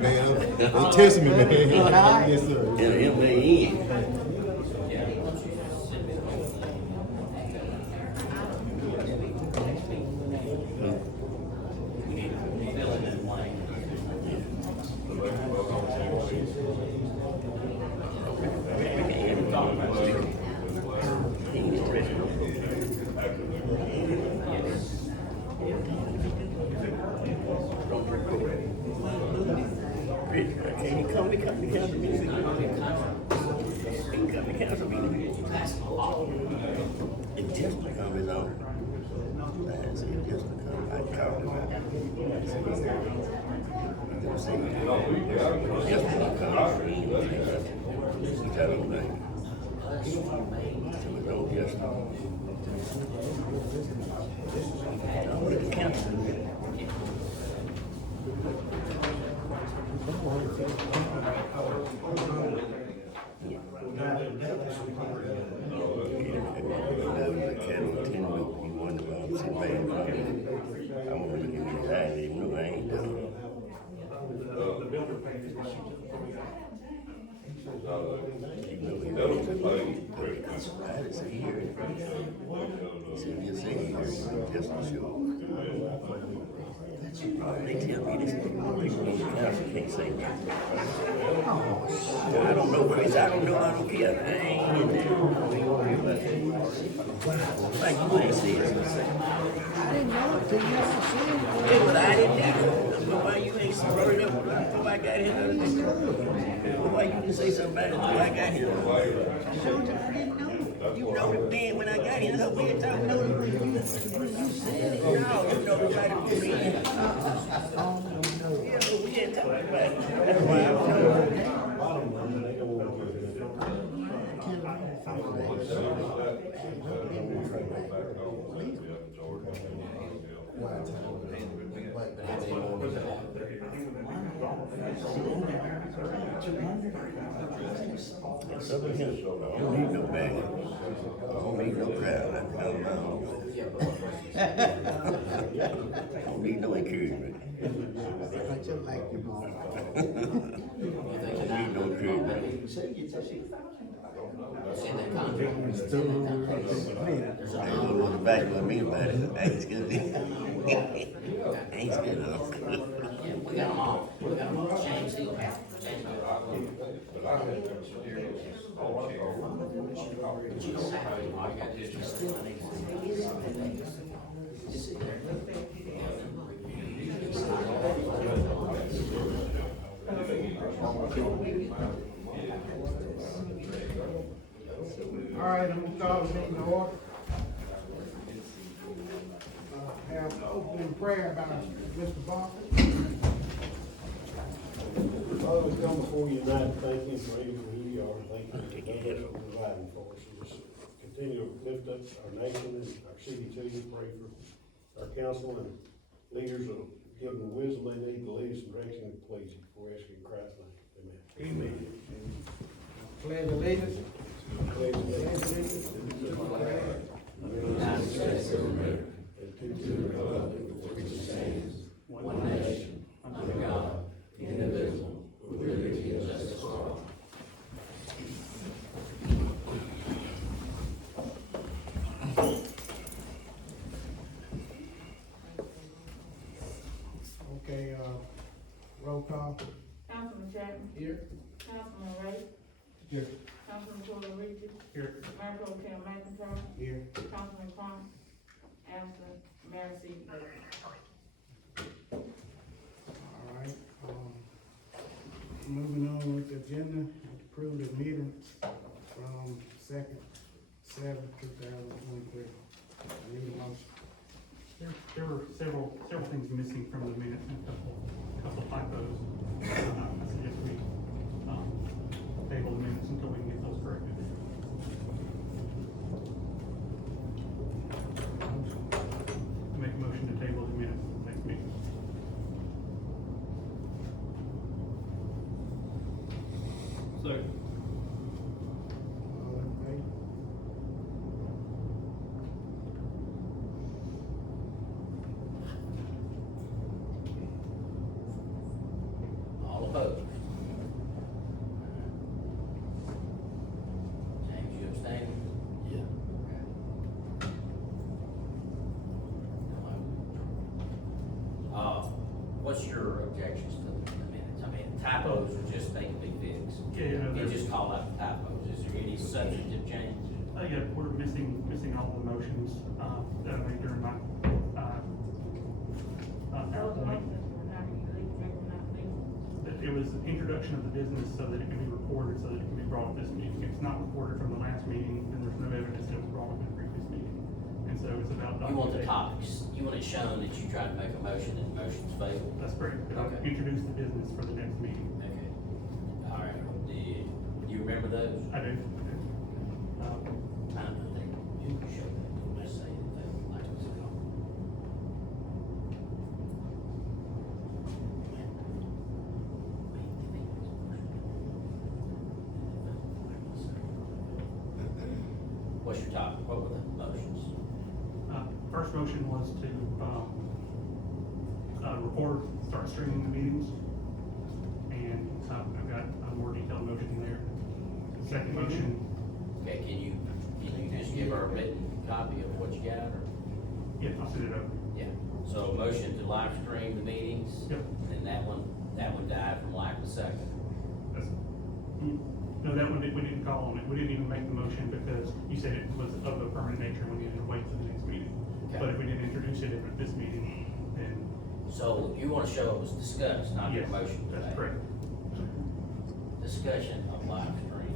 Man, they testing me, man. Yes, sir. M-A-N. Can you come to council meeting? You can come to council meeting. It just become his own. Man, see, it just become like talking about it. You see, just become free. You tell them that. So we don't just. I'm with the council. They tell me this can't say that. I don't know, Chris. I don't know. I don't care. I ain't in there. Like you ain't see it. I didn't know it till you said it. Yeah, but I didn't either. I don't know why you ain't brought it up before I got here. Why you didn't say something about it before I got here? I told you I didn't know. You know it then when I got here. So we ain't talking about it. You said it. No, you know about it then. Oh, no. Yeah, but we ain't talking about it. That's why I'm telling you. I don't need no bag. I don't need no crowd. I don't need no encouragement. I just like you more. I don't need no encouragement. I don't know what back with me about it. I ain't scared. I ain't scared enough. We got them all. We got them all. James Hill. All right, I'm gonna call the meeting to order. Have an opening prayer by Mr. Barker. Father, we come before you tonight, thank you for who you are, thank you for providing for us. And just continue to lift up our nation and our city to you, pray for our council and leaders will give them the wisdom they need to lead us in direction and please you. For asking in Christ's name, amen. Pledge allegiance. Pledge allegiance to the flag of the United States of America and to the republic for which it stands, one nation, under God, indivisible, with liberty and justice for all. Okay, roll call. Councilman Chapman. Here. Councilman Ray. Here. Councilman Porter Richard. Here. Mayor Pro Tem McIntyre. Here. Councilman Crump. Absent. Mayor C. All right, moving on with the agenda, approve the meeting from 2/7/2023. I need a motion. There were several things missing from the minutes and a couple typos. I suggest we table the minutes until we can get those corrected. Make a motion to table the minutes for the next meeting. Second. All in favor? what's your objections to the minutes? I mean, typos are just, they can be fixed. Yeah, you know, You there's, just call out the typos. Is there any substantive change? yeah, we're missing all the motions, that I made during my, Those point. motions were not legal, they were not legal. It was introduction of the business so that it can be recorded, so that it can be brought at this meeting. If it's not recorded from the last meeting, then there's no evidence that it was brought up in the previous meeting. And so it's about You want the documentation. topics, you want it shown that you tried to make a motion and the motion's failed? That's correct, but I'll Okay. introduce the business for the next meeting. Okay. All right, do you remember those? I do. I don't think you can show that, let's say that they would like to see it. What's your topic? What were the motions? First motion was to, record, start streaming the meetings. And, I've got a more detailed motion there. Second motion, Okay, can you just give her a written copy of what you got, or? yeah, I'll send it over. Yeah, so a motion to live stream the meetings? Yep. And that one died from lack of a second. That's, no, that one, we didn't call on it, we didn't even make the motion because you said it was of a permanent nature and we had to wait for the next meeting. Okay. But if we didn't introduce it at this meeting, then, So you wanna show it was discussed, not your yes, motion today? that's correct. Discussion of live stream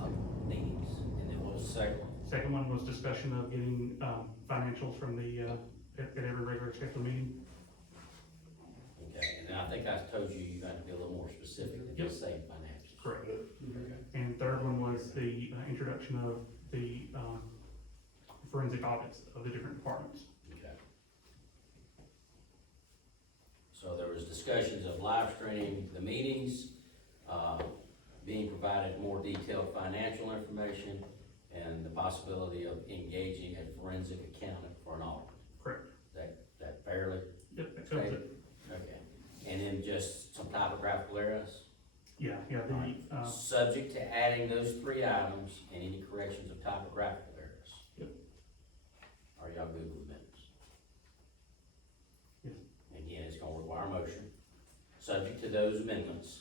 of meetings, and then what was the second one? Second one was discussion of getting, financials from the, at every regular scheduled meeting. Okay, and then I think I told you you got to be a little more specific than just saying financials. Correct. And third one was the introduction of the, forensic audits of the different departments. Okay. So there was discussions of live streaming the meetings, being provided more detailed financial information, and the possibility of engaging a forensic accountant for an audit. Correct. That fairly Yep, that covers stated? it. Okay. And then just some typographical errors? Yeah, the, Subject to adding those three items and any corrections of typographical errors. Yep. Are y'all good with minutes? Yes. Again, it's gonna require a motion, subject to those amendments.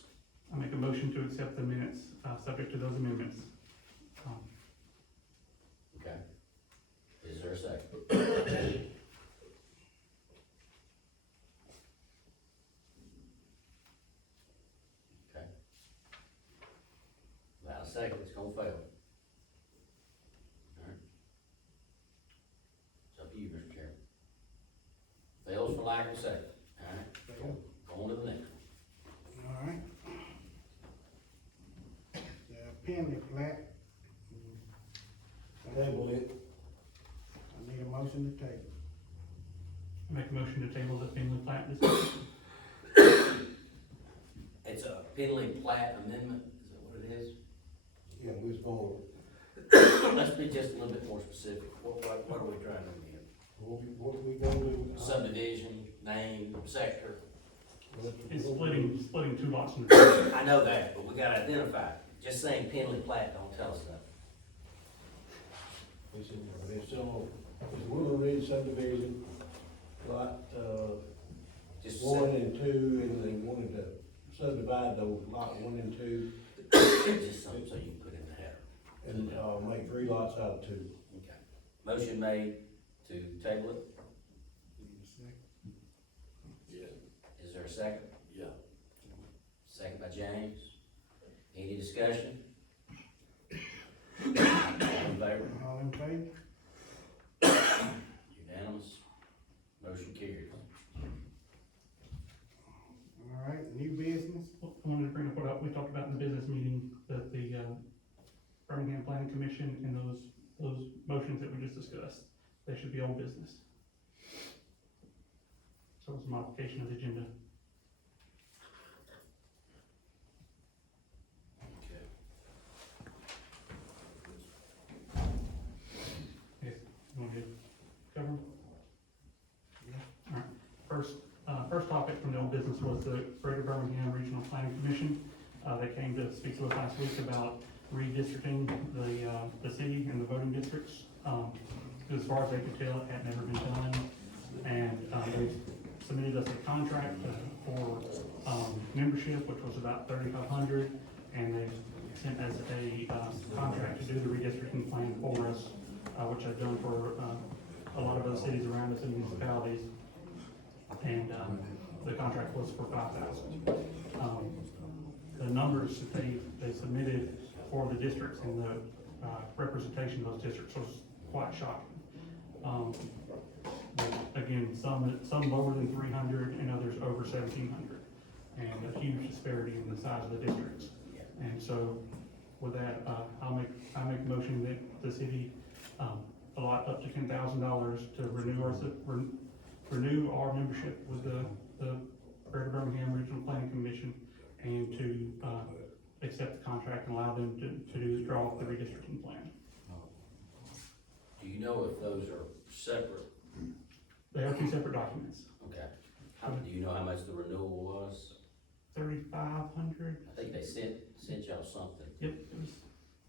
I make a motion to accept the minutes, subject to those amendments. Okay. Is there a second? Okay. Without a second, it's gonna fail. Alright. It's up to you, Mr. Chairman. Fails for lack of a second, alright? Go on to the next one. All right. The penalty plat, Table it. I need a motion to table. I make a motion to table the family plat discussion. It's a penalty plat amendment, is that what it is? Yeah, we was going, Let's be just a little bit more specific, what are we trying to get? what we gonna do? Subdivision, name, sector, It's splitting two lots into two. I know that, but we gotta identify, just saying penalty plat don't tell us nothing. It's in there, but it's still, it's Willow Ridge subdivision, lot, Just one say, and two, and they wanted to subdivide those lot one and two, just something so you can put in the header. and, make 3 lots out of 2. Okay. Motion made to table it, is there a second? Yeah. Second by James, any discussion? All in favor? All in favor? Unanimous, motion carries. All right, new business? I wanted to bring up what we talked about in the business meeting, that the, Birmingham Planning Commission and those motions that we just discussed, they should be old business. So it's a modification of the agenda. Yes, you want to cover them? All right, first topic from the old business was the Greater Birmingham Regional Planning Commission. They came to speak to us last week about redistricting the city and the voting districts. As far as they could tell, it had never been done. And they submitted us a contract for, membership, which was about 3,500, and they sent us a, contract to do the redistricting plan for us, which I've done for, a lot of other cities around us and municipalities. And, the contract was for 5,000. The numbers that they submitted for the districts and the, representation of those districts was quite shocking. Again, some lower than 300 and others over 1,700, and a huge disparity in the size of the districts. And so with that, I make a motion that the city, allot up to $10,000 to renew our membership with the Greater Birmingham Regional Planning Commission, and to, accept the contract and allow them to draw up the redistricting plan. Do you know if those are separate? They are two separate documents. Okay. Do you know how much the renewal was? 3,500. I think they sent y'all something, Yep, it was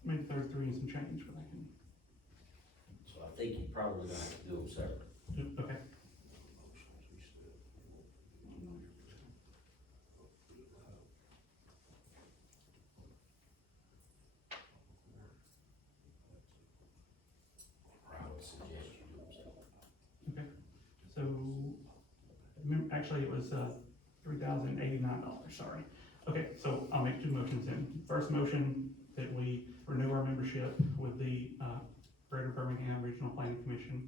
maybe 33 and some change, but I can, so I think you probably gonna have to do them separate. okay. I would suggest you do them separate. Okay, so, actually, it was, $3,089, sorry. Okay, so I'll make two motions then. First motion, that we renew our membership with the, Greater Birmingham Regional Planning Commission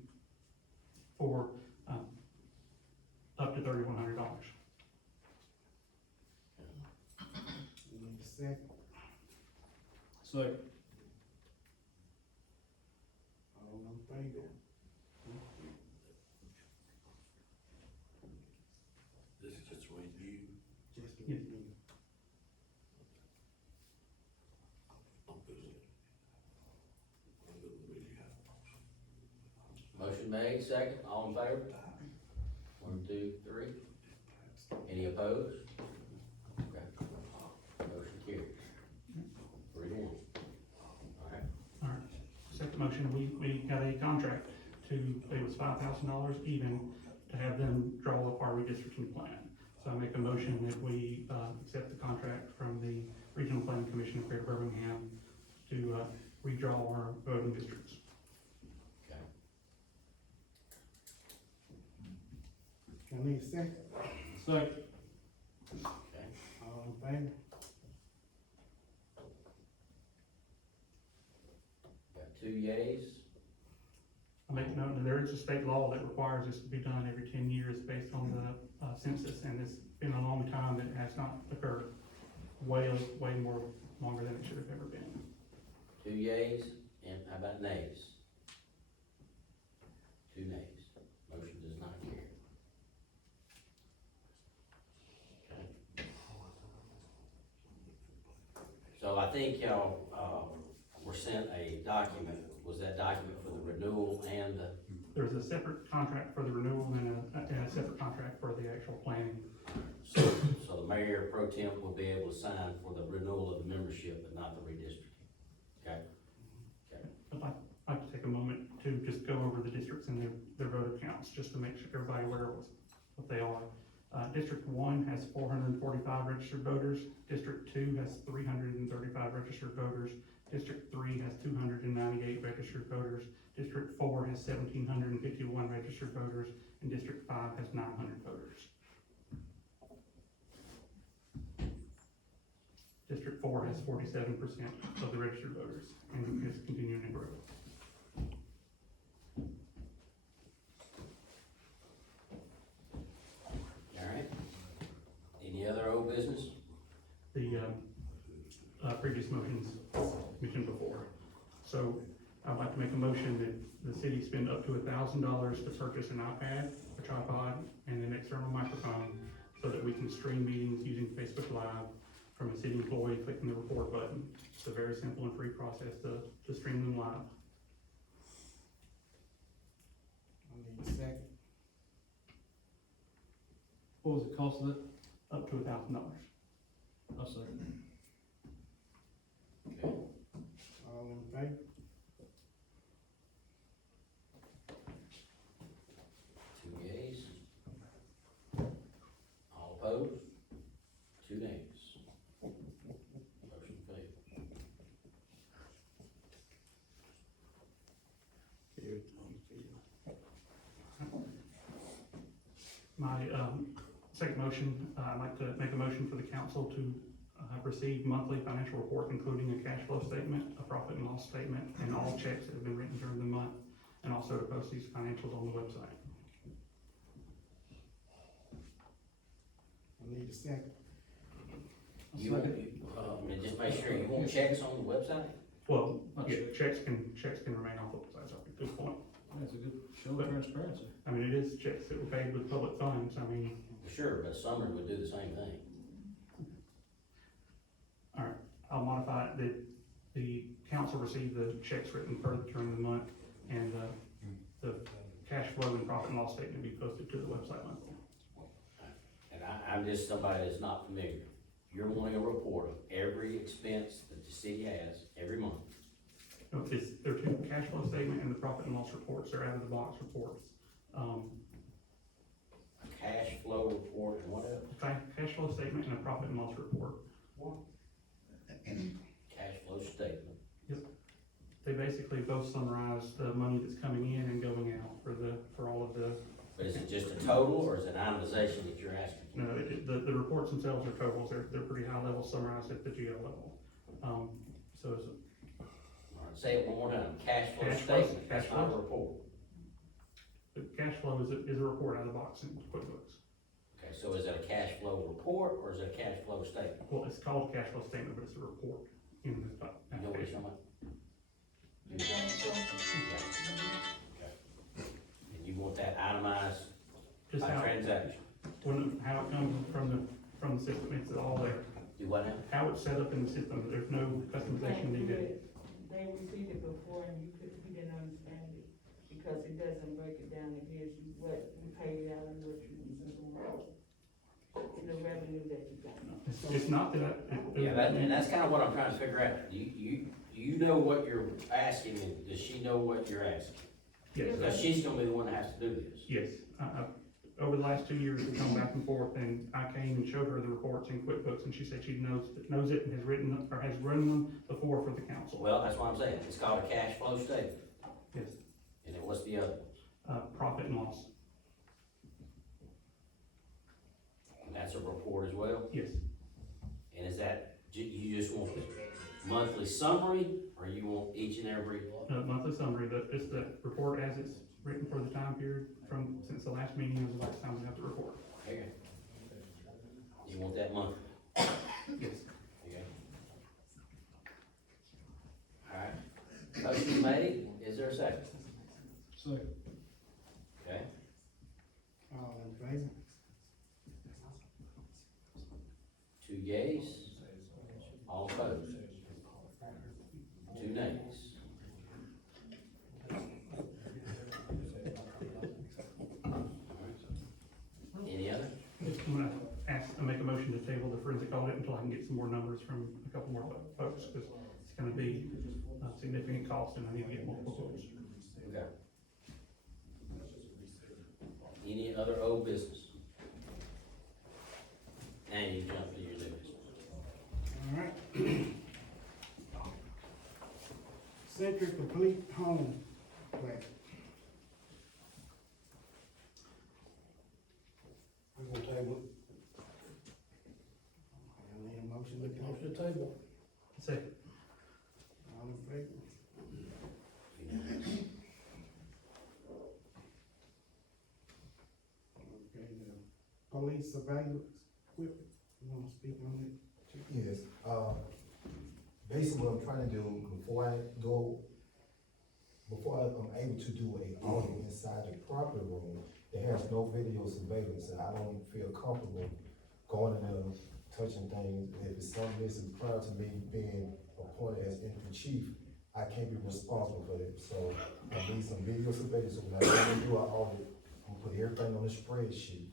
for, up to $3,100. Need a second? Second. All in favor? This is just review. Just Yes. review. Motion made, second, all in favor? 1, 2, 3. Any opposed? Okay. Motion carries. 3-1. Alright, All right, second motion, we got a contract to, it was $5,000 even, to have them draw up our redistricting plan. So I make a motion that we, accept the contract from the Regional Planning Commission of Greater Birmingham to, redraw our voting districts. okay. I need a second? Second. Okay. All in favor? Got 2 yeas. I make note that there is a state law that requires this to be done every 10 years based on the, census, and it's been a long time that it has not occurred. Way more, longer than it should have ever been. 2 yeas, and how about nays? 2 nays. Motion does not carry. Okay. So I think y'all, were sent a document, was that document for the renewal and the, There's a separate contract for the renewal and a separate contract for the actual planning. so the mayor pro temp will be able to sign for the renewal of the membership, but not the redistricting? Okay? Okay. I'd like to take a moment to just go over the districts and their voter counts, just to make sure everybody aware of what they are. District 1 has 445 registered voters, District 2 has 335 registered voters, District 3 has 298 registered voters, District 4 has 1,751 registered voters, and District 5 has 900 voters. District 4 has 47% of the registered voters, and is continuing to grow. All right. Any other old business? The, previous motions mentioned before. So I'd like to make a motion that the city spend up to $1,000 to purchase an iPad, a tripod, and an external microphone, so that we can stream meetings using Facebook Live from a city employee clicking the record button. It's a very simple and free process to stream them live. I need a second. What was the cost of that? Up to $1,000. I'll second. Okay. All in favor? 2 yeas. All opposed? My, second motion, I'd like to make a motion for the council to, receive monthly financial report, including a cash flow statement, a profit and loss statement, and all checks that have been written during the month, and also to post these financials on the website. I need a second. You want, just make sure you want checks on the website? Well, yeah, checks can remain off the website, so good point. That's a good show of transparency. I mean, it is checks that were paid with public funds, I mean, Sure, but Summer would do the same thing. all right, I'll modify it that the council receive the checks written further during the month, and, the cash flow and profit and loss statement be posted to the website monthly. And I'm just somebody that's not familiar. You're wanting a report of every expense that the city has every month. No, there are two, cash flow statement and the profit and loss reports, they're out of the box reports. A cash flow report and what else? Cash flow statement and a profit and loss report. Cash flow statement. They basically both summarize the money that's coming in and going out for all of the, But is it just a total or is it itemization that you're asking for? no, the reports themselves are totals, they're pretty high level summarized at the GL level. So it's All right, say it one more time. Cash flow Cash flow- statement, that's cash not a flow. report. the cash flow is a report out of the box in QuickBooks. Okay, so is it a cash flow report or is it a cash flow statement? Well, it's called cash flow statement, but it's a report in the You know what you're application. talking about? The 24. And you want that itemized Just by how, transaction? how it comes from the system, it's all there. Do what now? How it's set up in the system, there's no customization needed. They received it before and you didn't understand it, because it doesn't break it down, it gives you what you paid out and what you the revenue that you got. It's not that Yeah, and that's kind of what I'm trying to figure out. Do you know what you're asking and does she know what you're asking? Yes, Because she's gonna be the one that has to do this. yes. Over the last 2 years, we've gone back and forth, and I came and showed her the reports in QuickBooks, and she said she knows it and has written them, or has run them before for the council. Well, that's what I'm saying. It's called a cash flow statement. Yes, And then what's the other? profit and loss, And that's a report as well? yes. And is that, you just want the monthly summary or you want each and every? Monthly summary, it's the report as it's written for the time period since the last meeting was the last time we have to report. Okay. You want that monthly? Yes. Okay. Alright. Motion made. Is there a second? Second. Okay. All in favor? 2 yeas. All opposed. 2 nays. Any other? I'm gonna make a motion to table the forensic audit until I can get some more numbers from a couple more folks, because it's gonna be a significant cost and I need to get multiple quotes. Okay. Any other old business? And you jump to your new business. All right. Century Complete Home Plan. We're gonna table I need a motion to Make a table. motion to table. Second. All in favor? Okay, the police surveillance equipment, you wanna speak on it? Yes, basically what I'm trying to do, before I'm able to do a audit inside the property room, that has no video surveillance, and I don't feel comfortable going in there, touching things. If it's something missing prior to me being appointed as interim chief, I can't be responsible for that, so I need some video surveillance. So when I do an audit, I'm gonna put everything on the spreadsheet,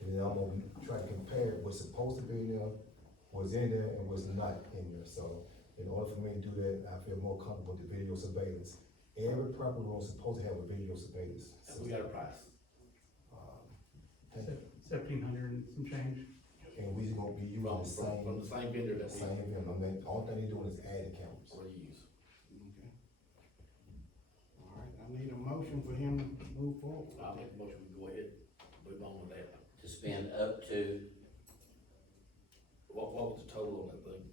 and then I'm gonna try to compare what's supposed to be in there, what's in there, and what's not in there. So in order for me to do that, I feel more comfortable with the video surveillance. Every property room is supposed to have a video surveillance. We got a price. Thank you. 1,700 and some change. And we just gonna be using the same, From the same vendor that we same vendor. I mean, all thing they doing is adding cameras. already use. Okay. All right, I need a motion for him to move forward. I'll make a motion, we go ahead, move on with that. spend up to, What was the total on that thing?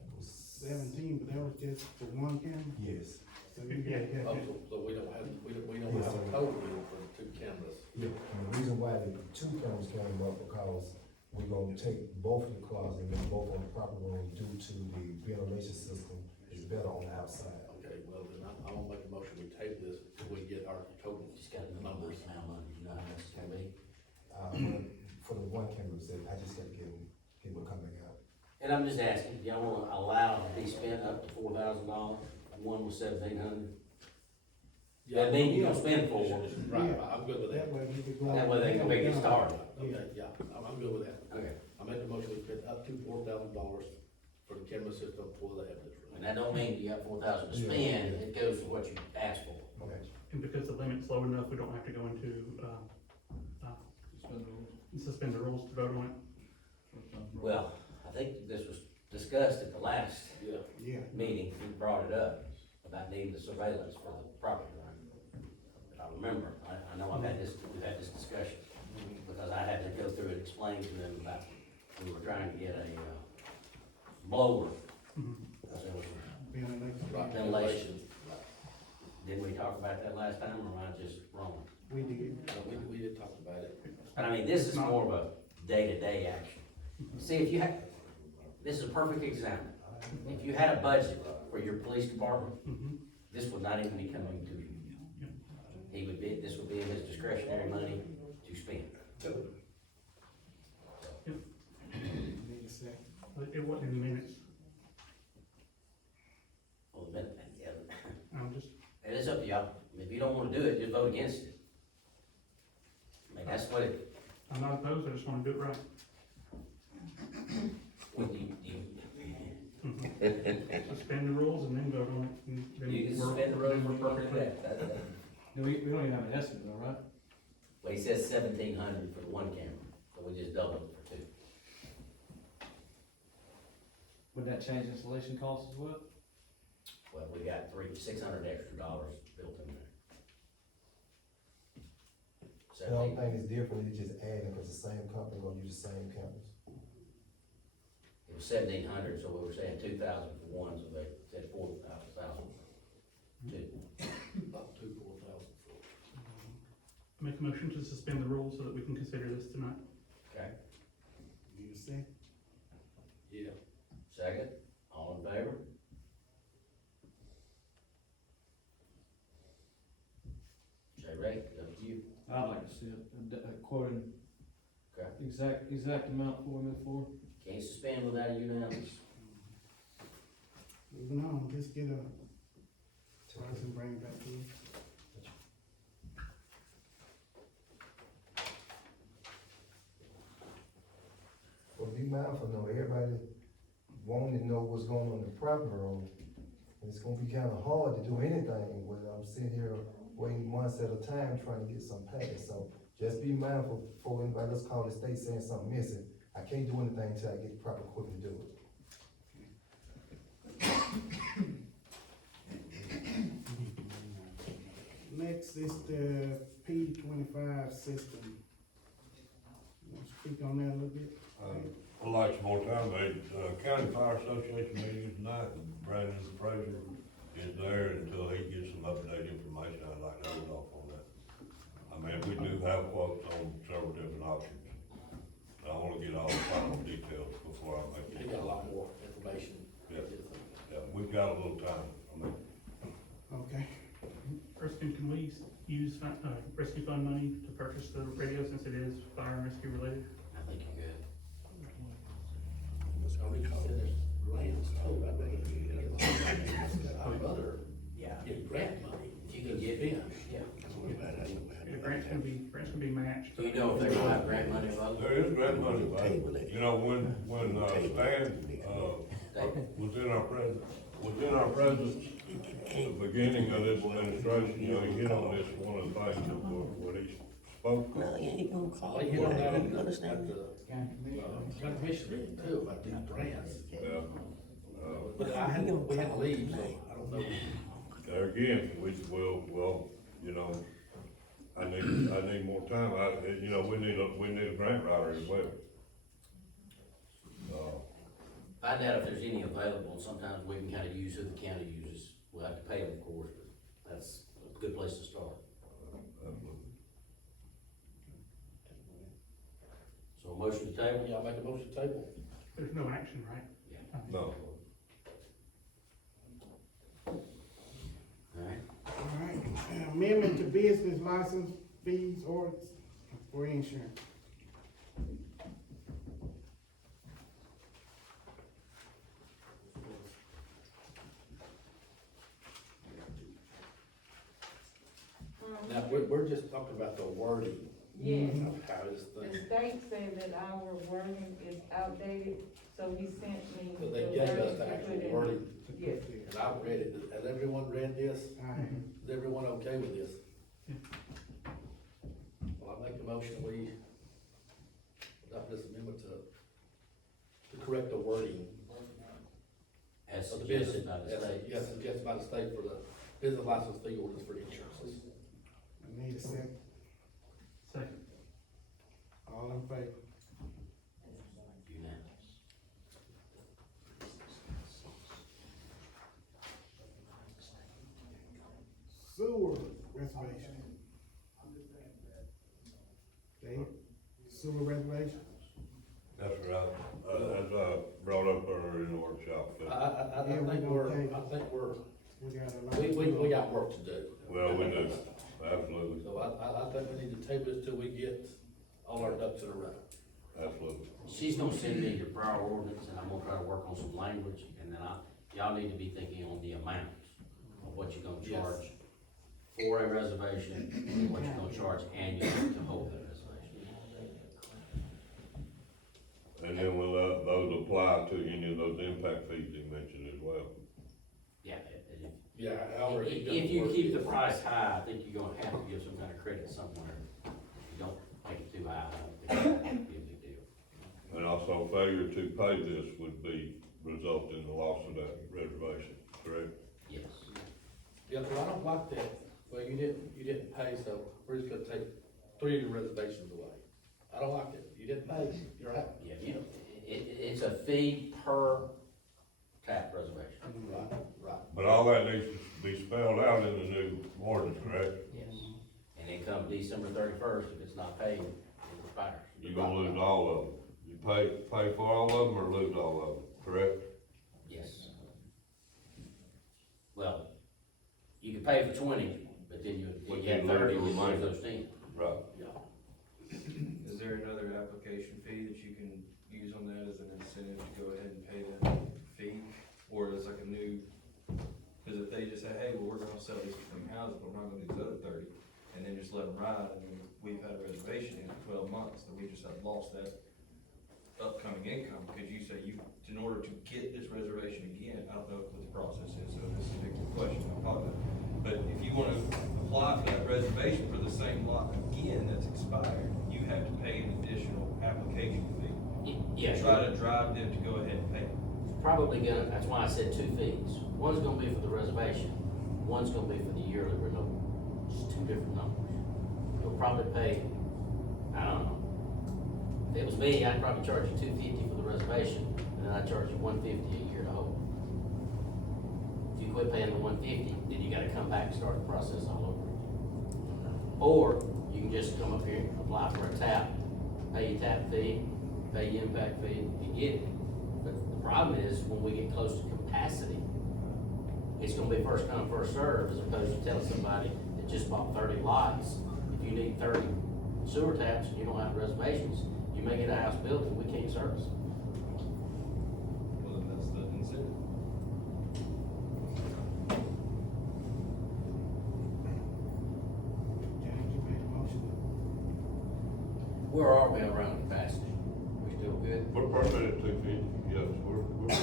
It was 17, but that was just for one camera. Yes. So you got Yeah. Oh, so we don't have a total bill for the two cameras. Yeah, and the reason why the two cameras came up because we're gonna take both of the closets and make both on the proper room due to the ventilation system is better on the outside. Okay, well, then I will make a motion, we table this till we get our total just got a numbers. amount of money, you know how much it's gonna be? For the one camera, I just gotta get them coming out. And I'm just asking, y'all wanna allow it to be spent up to $4,000, one was 1,700? That mean you don't spend four. Right, I'm good with that. That way we could go. That way they can make it started. Okay, yeah, I'm good with that. Okay. I make the motion, we spend up to $4,000 for the camera system for the evidence room. And that don't mean you got 4,000 to spend, it goes to what you asked for. Okay. And because the limit's low enough, we don't have to go into, suspend the rules to vote on it. Well, I think this was discussed at the last Yeah. Yeah. meeting, you brought it up, about needing the surveillance for the property line. If I remember, I know we've had this discussion, because I had to go through and explain to them about, we were trying to get a blower, because there was Right, ventilation. Didn't we talk about that last time, or am I just wrong? We did. We did talk about it. But I mean, this is more of a day-to-day action. See, if you had, this is a perfect example. If you had a budget for your police department, this would not even be coming to you. This would be his discretionary money to spend. Need a second. It wasn't in the minutes, Well, then, yeah, I'm just, it is up to y'all. If you don't wanna do it, just vote against it. I mean, that's what it, I'm not opposed, I just wanna do it right. Suspend the rules and then vote on it. and then You can we're- suspend the rules, then we're we're perfectly, perfectly. We don't even have an estimate, all right? well, he says 1,700 for the one camera, so we just doubled it for two. Would that change installation costs as well? Well, we got $600 extra built in there. The only 17. thing that's different is just adding, because the same company gonna use the same cameras. It was 1,700, so we were saying 2,000 for one, so they said 4,000 for two. Up to 4,000. Make a motion to suspend the rules so that we can consider this tonight. Okay, Need a second. Yeah. second, all in favor? Jay Ray, up to you. I'd like to see a quoting. Okay. Exact amount before we move forward. Can't suspend without a unanimous. Moving on, just get a price and bring it back to you. Well, be mindful, though, everybody wanting to know what's going on in the property room. And it's gonna be kinda hard to do anything when I'm sitting here waiting months at a time trying to get some passed. So just be mindful before anybody else call the state saying something missing. I can't do anything until I get the proper equipment to do it. Next is the P25 system. You wanna speak on that a little bit? I'd like some more time, County Fire Association meeting tonight, and Brandon Fraser is there until he gets some updated information. I'd like to hold off on that. I mean, we do have quotes on several different options. I wanna get all the final details before I make He it. got a lot more information. Yeah, we've got a little time. I mean, Okay. Kristen, can we use, rescue fund money to purchase the radio since it is fire and rescue related? I think you're good. There's grants too, I think. I'd rather Yeah. get grant money. If you can get, yeah. The grant's gonna be matched. Do you know if they're gonna have grant money available? there is grant money available. You know, when Stan, within our presence, the beginning of this administration, you know, he hit on this, one of the things when he spoke. No, you ain't gonna call Well, it, you know, you at understand? the, county commission meeting too, about these grants. Yeah. But we had to leave, so I don't know. There again, we will, you know, I need more time, you know, we need a grant writer as well. Find out if there's any available, and sometimes we can kinda use who the county uses. We'll have to pay them, of course, but that's a good place to start. So a motion to table? Yeah, I'll make a motion to table. There's no action, right? Yeah. No, Alright, All right, amendment to business license fees orders for insurance. Now, we're just talking about the wording Yes, of how this the thing, state said that our wording is outdated, so he sent me. so they the gave us version the to actual put in. wording, Yes. and I read it. Has everyone read this? Is everyone okay with this? Well, I make a motion, we adopt this amendment to correct the wording as of the business. suggested by the state. Yes, suggested by the state for the business license fee ordinance for insurances. I need a second. Second. All in favor? Unanimous. Sewer reservation. Dave, sewer reservation? that's right, as I brought up earlier in the workshop, I but, think we we're, gonna take- I think we're, We got a lot. we got work to do. well, we do, absolutely, So I think we need to table this till we get all our ducks in a row. absolutely. She's gonna send me the prior ordinance, and I'm gonna try to work on some language, and then y'all need to be thinking on the amounts of what you're gonna Yes. charge for a reservation, and what you're gonna charge annually to hold that reservation. And then will those apply to any of those impact fees you mentioned as well? Yeah, Yeah, however. if you keep the price high, I think you're gonna have to give some kind of credit somewhere. If you don't make it too high, I don't think that'd be a big deal. And also failure to pay this would result in the loss of that reservation, correct? Yes. Yeah, well, I don't like that. Well, you didn't pay, so we're just gonna take 3 of your reservations away. I don't like it. You didn't pay, you're out. Yeah, it's a fee per tap reservation. Right. But all that needs to be spelled out in the new ordinance, correct? Yes. And then come December 31st, if it's not paid, it expires. You're gonna lose all of them. You pay for all of them or lose all of them, correct? Yes. Well, you can pay for 20, but then you But have you 30, lose you the lose remainder. those 10. Right. Is there another application fee that you can use on that as an incentive to go ahead and pay that fee? Or is like a new, cause if they just say, hey, well, we're gonna sell these 20 houses, but we're not gonna do these other 30, and then just let them ride, and then we've had a reservation in for 12 months, then we just have lost that upcoming income, because you say in order to get this reservation again, I don't know what the process is, so this is a big question, I apologize. But if you wanna apply for that reservation for the same lot again that's expired, you have to pay an additional application fee. Yeah, Try to drive them to go ahead and pay. probably gonna, that's why I said 2 fees. One's gonna be for the reservation, one's gonna be for the yearly renewal. Just 2 different numbers. You'll probably pay, I don't know. If it was me, I'd probably charge you $250 for the reservation, and then I'd charge you $150 a year to hold. If you quit paying the $150, then you gotta come back and start the process all over again. Or, you can just come up here and apply for a tap, pay your tap fee, pay your impact fee, and get it. But the problem is, when we get close to capacity, it's gonna be first come, first served, as opposed to telling somebody that just bought 30 lots, if you need 30 sewer taps and you don't have reservations, you may get a house built and we can't service it. Well, then that's the incentive. James, you made a motion. Where are we around capacity? We still good? We're permitted 250, yes, we're, I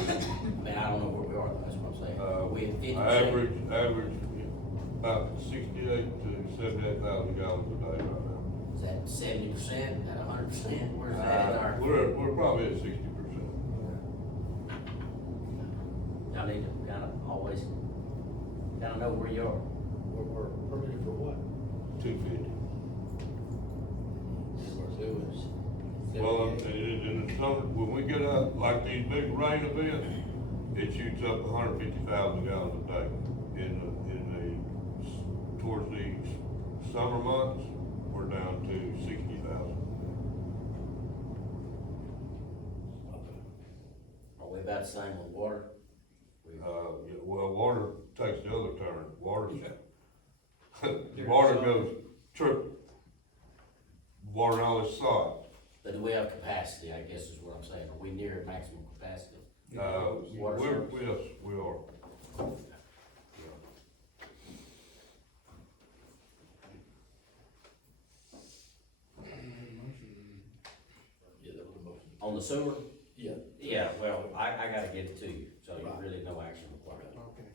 mean, I don't know where we are, that's what I'm saying. We at 50%. average, about 68 to 78,000 gallons a day right now. Is that 70%, at 100%? Where's that in our? We're probably at 60%. Y'all need to kind of always, kind of know where you are. We're permitted for what? 250. Well, in the summer, when we get up, like these big rain events, it shoots up 150,000 gallons a day. Towards the summer months, we're down to 60,000. Are we about the same with water? Yeah, well, water takes the other turn. Water goes triple. Water and all this sod. But do we have capacity, I guess is what I'm saying, are we near maximum capacity? We're, yes, we are. Yeah, that was a motion. On the sewer? Yeah. Yeah, well, I gotta get it to you, so you really no action required. Okay.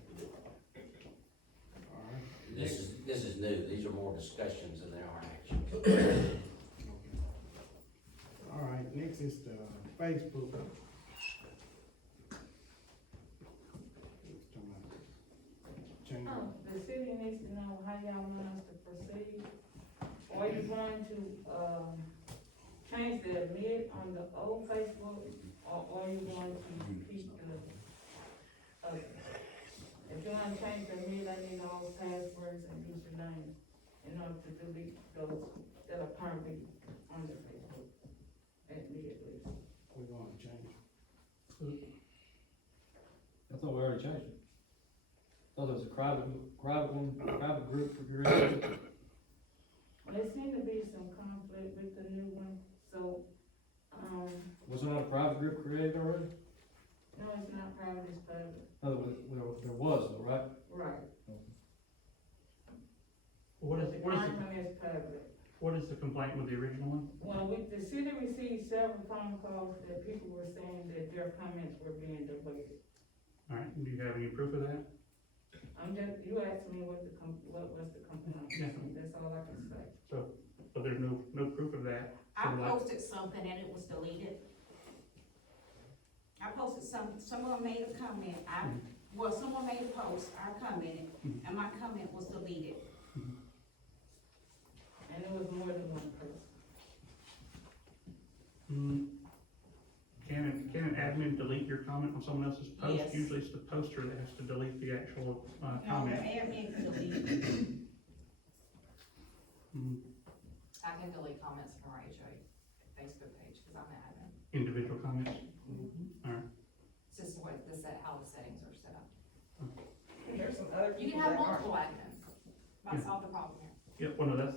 All right. This is new, these are more discussions than they are actions. All right, next is the Facebook. Change. The city needs to know how y'all want us to proceed. Are you going to, change the admit on the old Facebook, or are you going to keep the, if you wanna change the admit, I need all passwords and usernames in order to delete those that are currently on the Facebook admit list. We're gonna change. I thought we already changed it. I thought it was a private group for created. There seemed to be some conflict with the new one, so, Was there not a private group created already? no, it's not private, it's public. Oh, there was though, right? Right. What is, The what is, current one is public. what is the complaint with the original one? Well, the city received several phone calls that people were saying that their comments were being deleted. Alright, do you have any proof of that? You asked me what was the complaint, Yeah. that's all I can say. But there's no proof of that. I So, like, posted something and it was deleted. I posted someone made a comment, someone made a post, I commented, and my comment was deleted. And it was more than one person. Can an admin delete your comment on someone else's post? Yes. Usually it's the poster that has to delete the actual, No, the comment. admin can delete it. Mm, I can delete comments from our HOA Facebook page, cause I'm an admin. Individual comments? Alright, It's just how the settings are set up. There's some other You can have multiple admins, might solve the problem here. yeah, well, no, that's,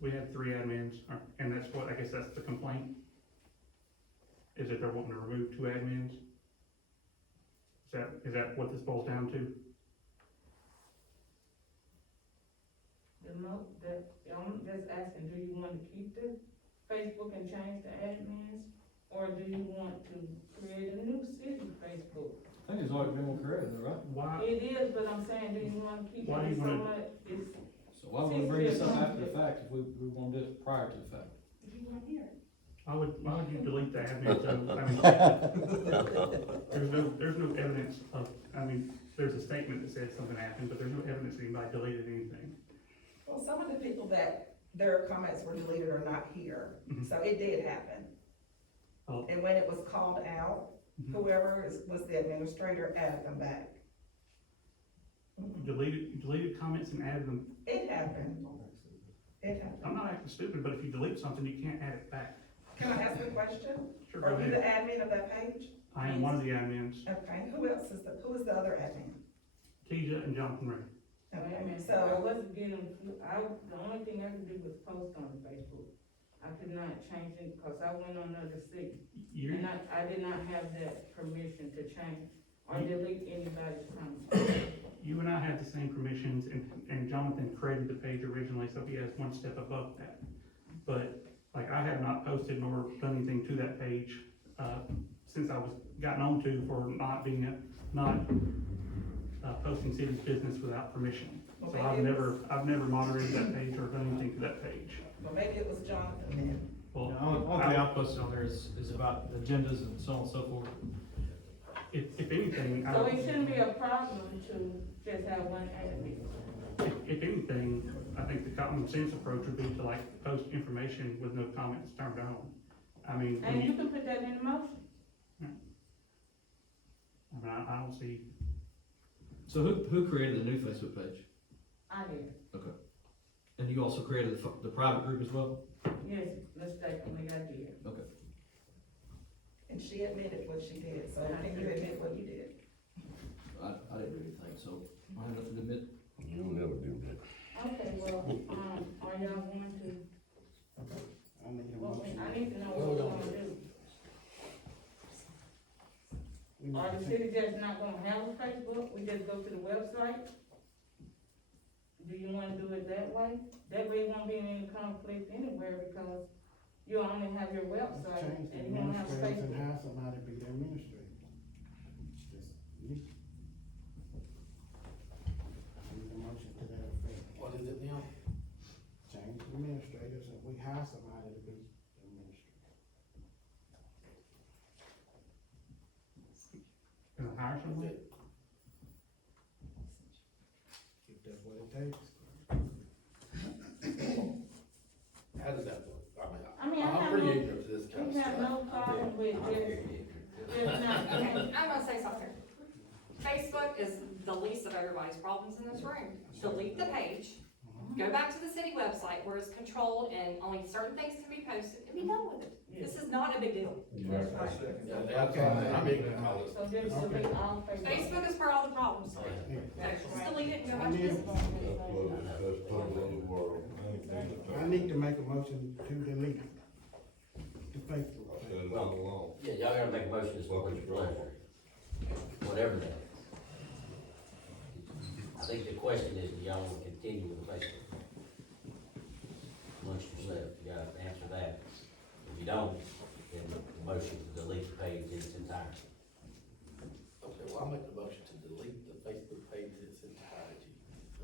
we had 3 admins, and that's what, I guess that's the complaint. Is that they're wanting to remove 2 admins? Is that what this boils down to? I'm just asking, do you want to keep the Facebook and change the admins? Or do you want to create a new city Facebook? I think it's already been created, though, right? Why, It is, but I'm saying, do you want to keep Why do it you so wanna- much, it's, So why would we bring this up after the fact if we want to do it prior to the fact? If you want to hear it. why would you delete the admin, so, I mean, there's no evidence of, I mean, there's a statement that says something happened, but there's no evidence that anybody deleted anything. Well, some of the people that their comments were deleted are not here, Mhm. so it did happen. Oh. And when it was called out, Mhm. whoever was the administrator added them back. Deleted comments and added them. It happened. It happened. I'm not acting stupid, but if you delete something, you can't add it back. Can I ask a question? Sure, go Are you the ahead. admin of that page? I am one of the admins, Okay, who is the other admin? Tisha and Jonathan Ray. wait a Okay, minute, I so, wasn't getting, the only thing I could do was post on the Facebook. I could not change it, because I went on another city, You're, and I did not have that permission to change or delete anybody's comment. you and I have the same permissions, and Jonathan created the page originally, so he has one step above that. But, like, I have not posted nor done anything to that page, since I was gotten onto for not being, posting city's business without permission. So Okay, I've it never moderated that page or done anything to that page. well, maybe it was Jonathan then. Well, The only thing I posted on there is about the agendas and so on and so forth. if anything, So it shouldn't be a problem to just have one admin. if anything, I think the common sense approach would be to like post information with no comments turned on. I mean, And you can put that in the motion. I don't see, So who created the new Facebook page? I did. Okay. And you also created the private group as well? Yes, mistakenly, I did. Okay. And she admitted what she did, so can you admit what you did? I didn't do anything, so I have nothing to admit. You'll never do that. Okay, well, are y'all going to, I need a well, motion. I need to know what we're gonna do. Are the city just not gonna have a Facebook? We just go to the website? Do you wanna do it that way? That way it won't be in any conflict anywhere because you only have your website Change the and you don't have administrators and Facebook. have somebody be the administrator. It's just, need a motion to that effect. What is it now? Change the administrators and we hire somebody to be the administrator. gonna hire someone? If that's what it takes. How does that look? I mean, I I'm have pretty no- ignorant to this kind of We stuff. have no problem with just not, Okay, I'm gonna say something. Facebook is the least of everybody's problems in this room. Delete the page, go back to the city website where it's controlled and only certain things can be posted, and be done with it. This is not a big deal. that's right. Yeah, that's why I'm ignorant to all this. So just delete all Facebook. Facebook is for all the problems. Okay, just delete it and go I back to need, business. That's totally the world. I need to make a motion to delete the Facebook. I said it all along. Yeah, y'all gotta make a motion as to what your pleasure, whatever that is. I think the question is, do y'all wanna continue with Facebook? Amongst yourself, you gotta answer that. If you don't, then the motion to delete the page in its entirety. Okay, well, I'll make the motion to delete the Facebook page in its entirety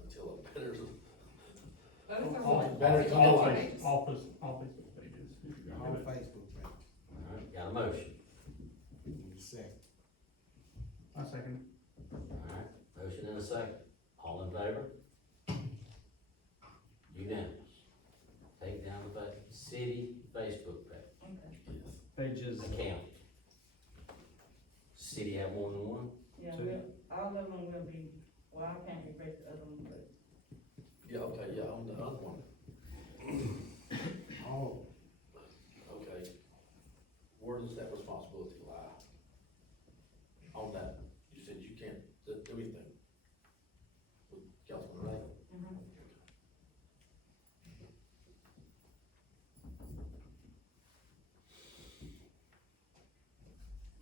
until a better. Both are All, one. Better It's come all on. pages. all Facebook pages, if you're On gonna do it. Facebook page. Alright, got a motion, Need a second. I second. alright, motion and a second, all in favor? Unanimous. Take down the city Facebook page, Okay. Pages. the county. City have more than one? Yeah, all of them will be, well, I can't erase the other one, but Yeah, okay, yeah, on the other one, Oh, okay. Where does that responsibility lie? On that, you said you can't do anything with Councilman Ray.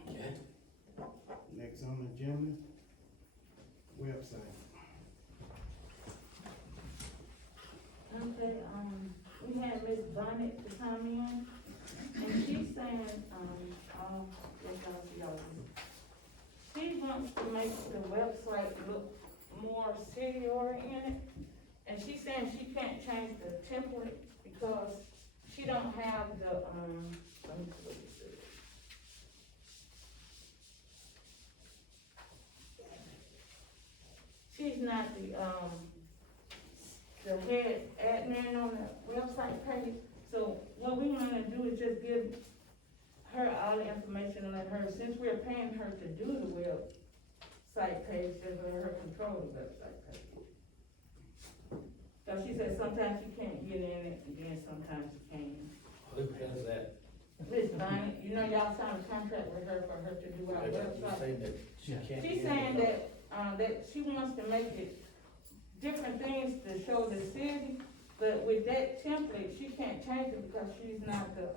Okay. next on the agenda, website. okay, we had Miss Bonnet to come in, and she's saying, she wants to make the website look more city oriented, and she's saying she can't change the template because she don't have the, let me see what it says. She's not the head admin on the website page, so what we wanna do is just give her all the information and let her, since we're paying her to do the website page, just let her control the website page. So she said sometimes she can't get in it, and then sometimes she can. Who has that? Miss Bonnie, you know y'all signed a contract with her for her to do our You're website. saying that she can't. She's saying that she wants to make it different things to show the city, but with that template, she can't change it because she's not the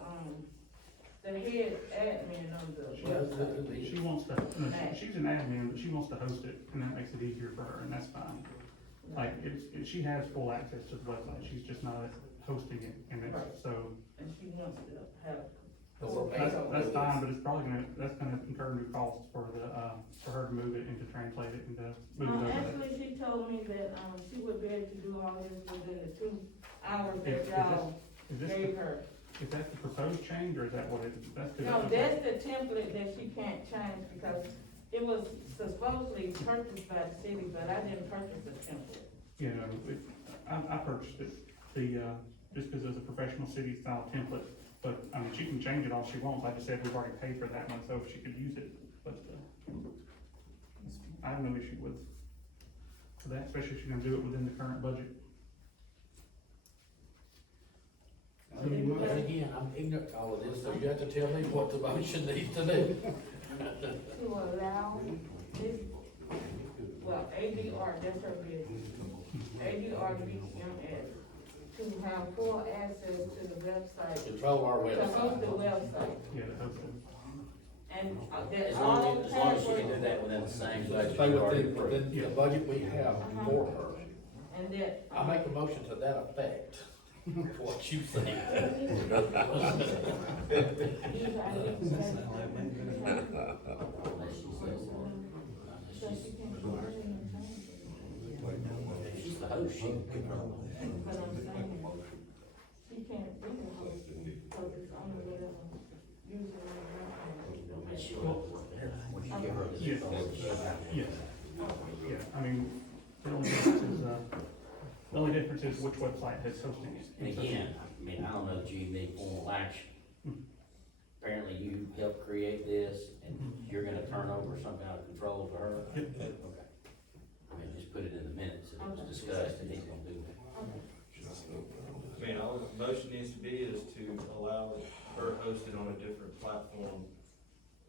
head admin on the website. She wants to, no, she's an admin, but she wants to host it, and that makes it easier for her, and that's fine. Like, she has full access to the website, she's just not hosting it, and it's, so, And she wants to have. that's fine, but it's probably that's gonna incur new costs for for her to move it and to translate it and to move it over there. Actually, she told me that, she would be able to do all this within the 2 hours that Is y'all this gave her. Is that the proposed change, or is that what it, that's? No, that's the template that she can't change because it was supposedly purchased by the city, but I didn't purchase the template. You know, I purchased it, just because it's a professional city style template, but, I mean, she can change it all she wants, I just said we've already paid for that one, so if she could use it, but, I have no issue with that, especially if she's gonna do it within the current budget. So you want- And again, I'm ignorant to all of this, so you have to tell me what the motion needs to do. To allow this, well, ADR, that's her business, ADR BMS, to have full access to the website, Control our to host the website. website, Yeah, that's it. and that As all long as she can passwords, do that within the same budget. Stay you already within, approved. within the budget we have for her. and that. I make a motion to that effect, for what you say. These so she can go in and change it. She's the host, she can control it. But I'm saying, she can't be the host, because it's only whatever user And she'll work there. When you give her the Yes. control. Yes, yeah, I mean, the only difference is which website has hosting it. And again, I mean, I don't know that you need formal action. Apparently you helped create this, and you're gonna turn over some kind of control to her? Yep. Okay. I mean, just put it in the minutes, it was discussed, and he's gonna do that. I mean, all the motion needs to be is to allow her hosted on a different platform,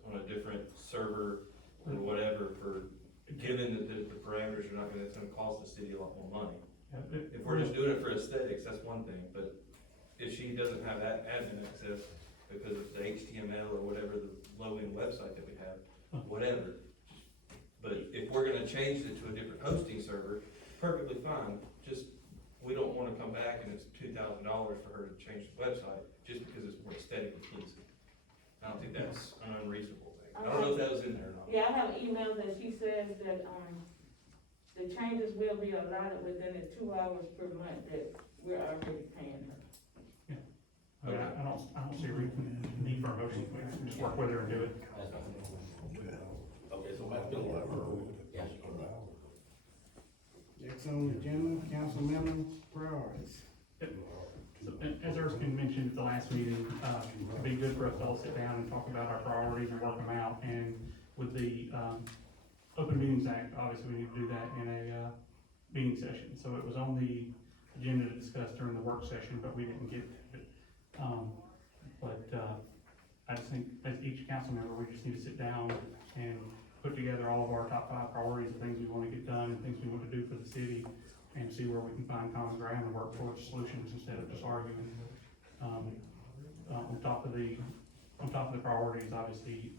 on a different server, or whatever, for, given that the parameters are not gonna, it's gonna cost the city a lot more money. Yeah, If we're just doing it for aesthetics, that's one thing, but if she doesn't have that admin access because of the HTML or whatever, the low-end website that we have, whatever. But if we're gonna change it to a different hosting server, perfectly fine, just, we don't wanna come back and it's $2,000 for her to change the website, just because it's more aesthetically pleasing. I don't think that's an unreasonable thing. I don't know if that was in there or not. Yeah, I have emails that she says that, the changes will be allotted within the 2 hours per month that we're already paying her. I mean, I don't see a reason, need for a motion, we can just work with her and do it. That's fine. Okay, so Matt, Bill, Yeah. Next on the agenda, council member priorities. So, as Erskine mentioned at the last meeting, it'd be good for us to all sit down and talk about our priorities and work them out, and with the, Open Meetings Act, obviously we need to do that in a, meeting session, so it was on the agenda to discuss during the work session, but we didn't get to it. I just think as each council member, we just need to sit down and put together all of our top 5 priorities, the things we wanna get done, and things we want to do for the city, and see where we can find common ground and work towards solutions instead of just arguing. On top of the priorities, obviously,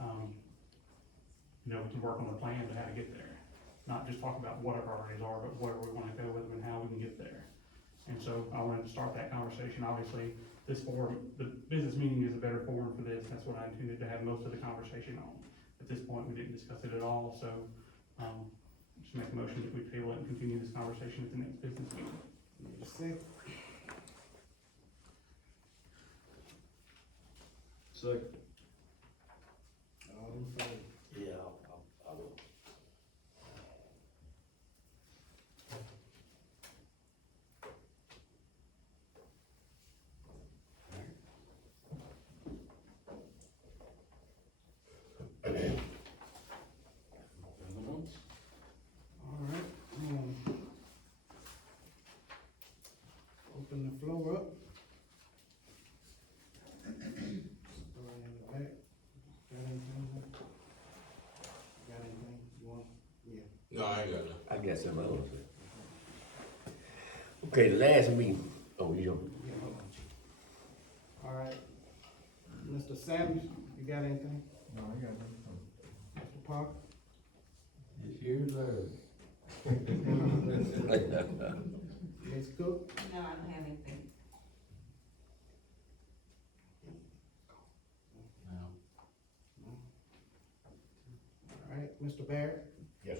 we can work on the plan to how to get there. Not just talk about what our priorities are, but where we wanna go with them and how we can get there. And so I wanted to start that conversation. Obviously, this forum, the business meeting is a better forum for this. That's what I intended to have most of the conversation on. At this point, we didn't discuss it at all, so, just make a motion that we table it and continue this conversation at the next business meeting. Need a second? Second. All in favor? yeah, I will. All right, open the floor up. Starting in the back. Got anything? Got anything you want? Yeah. No, I ain't got nothing. I got something I want to say. Okay, the last meeting, oh, you don't. Yeah, hold on, Chief. All right. Mr. Savage, you got anything? No, I got nothing. Mr. Parker? It's yours, Ms. Cook? No, I don't have anything. All right, Mr. Barrett? Yes.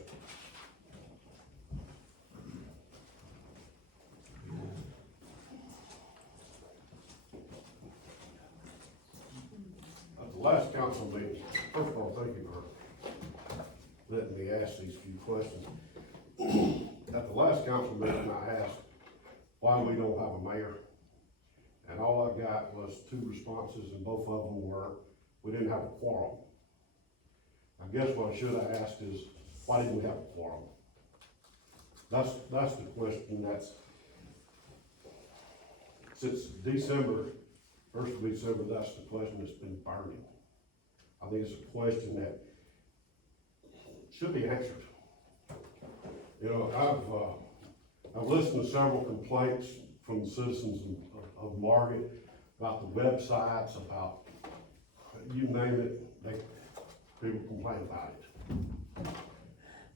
At the last council meeting, first of all, thank you for letting me ask these few questions. At the last council meeting, I asked why we don't have a mayor. and all I got was 2 responses, and both of them were, we didn't have a quorum. I guess what I should have asked is, why didn't we have a quorum? That's the question that's, since December, 1st of December, that's the question that's been burning. I think it's a question that should be answered. You know, I've listened to several complaints from the citizens of Margate about the websites, about, you name it, people complain about it.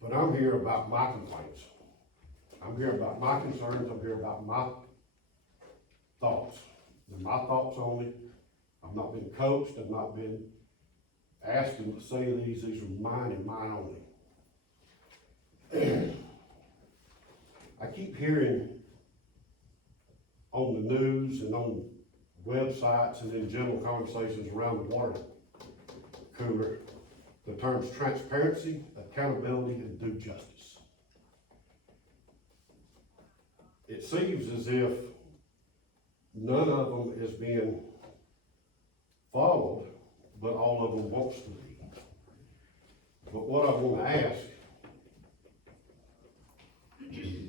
But I'm here about my complaints. I'm here about my concerns, I'm here about my thoughts. They're my thoughts only. I've not been coached, I've not been asked to say these are mine and mine only. I keep hearing on the news and on websites and in general conversations around the water cooler, the terms transparency, accountability, and due justice. It seems as if none of them is being followed, but all of them wants to be. But what I want to ask,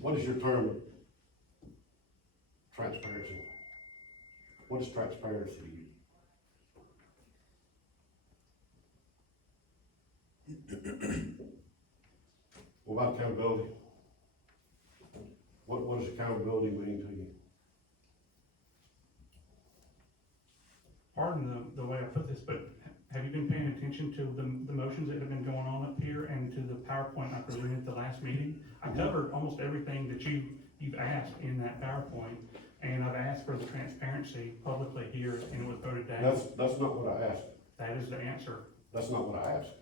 what is your term transparency? What is transparency to you? What about accountability? What does accountability mean to you? Pardon the way I put this, but have you been paying attention to the motions that have been going on up here and to the PowerPoint I presented at the last meeting? I covered almost everything that you've asked in that PowerPoint, and I've asked for the transparency publicly here, and it was voted down. That's not what I asked. That is the answer. That's not what I asked.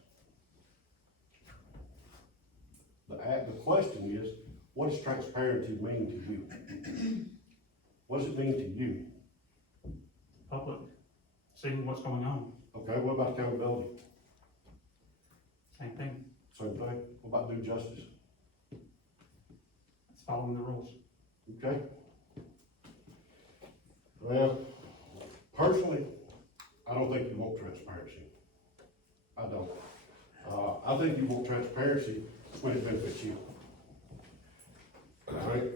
The question is, what does transparency mean to you? What does it mean to you? Public, seeing what's going on. Okay, what about accountability? Same thing. Same thing. What about due justice? It's following the rules. Okay. Well, personally, I don't think you want transparency. I don't. I think you want transparency when it benefits you. All right?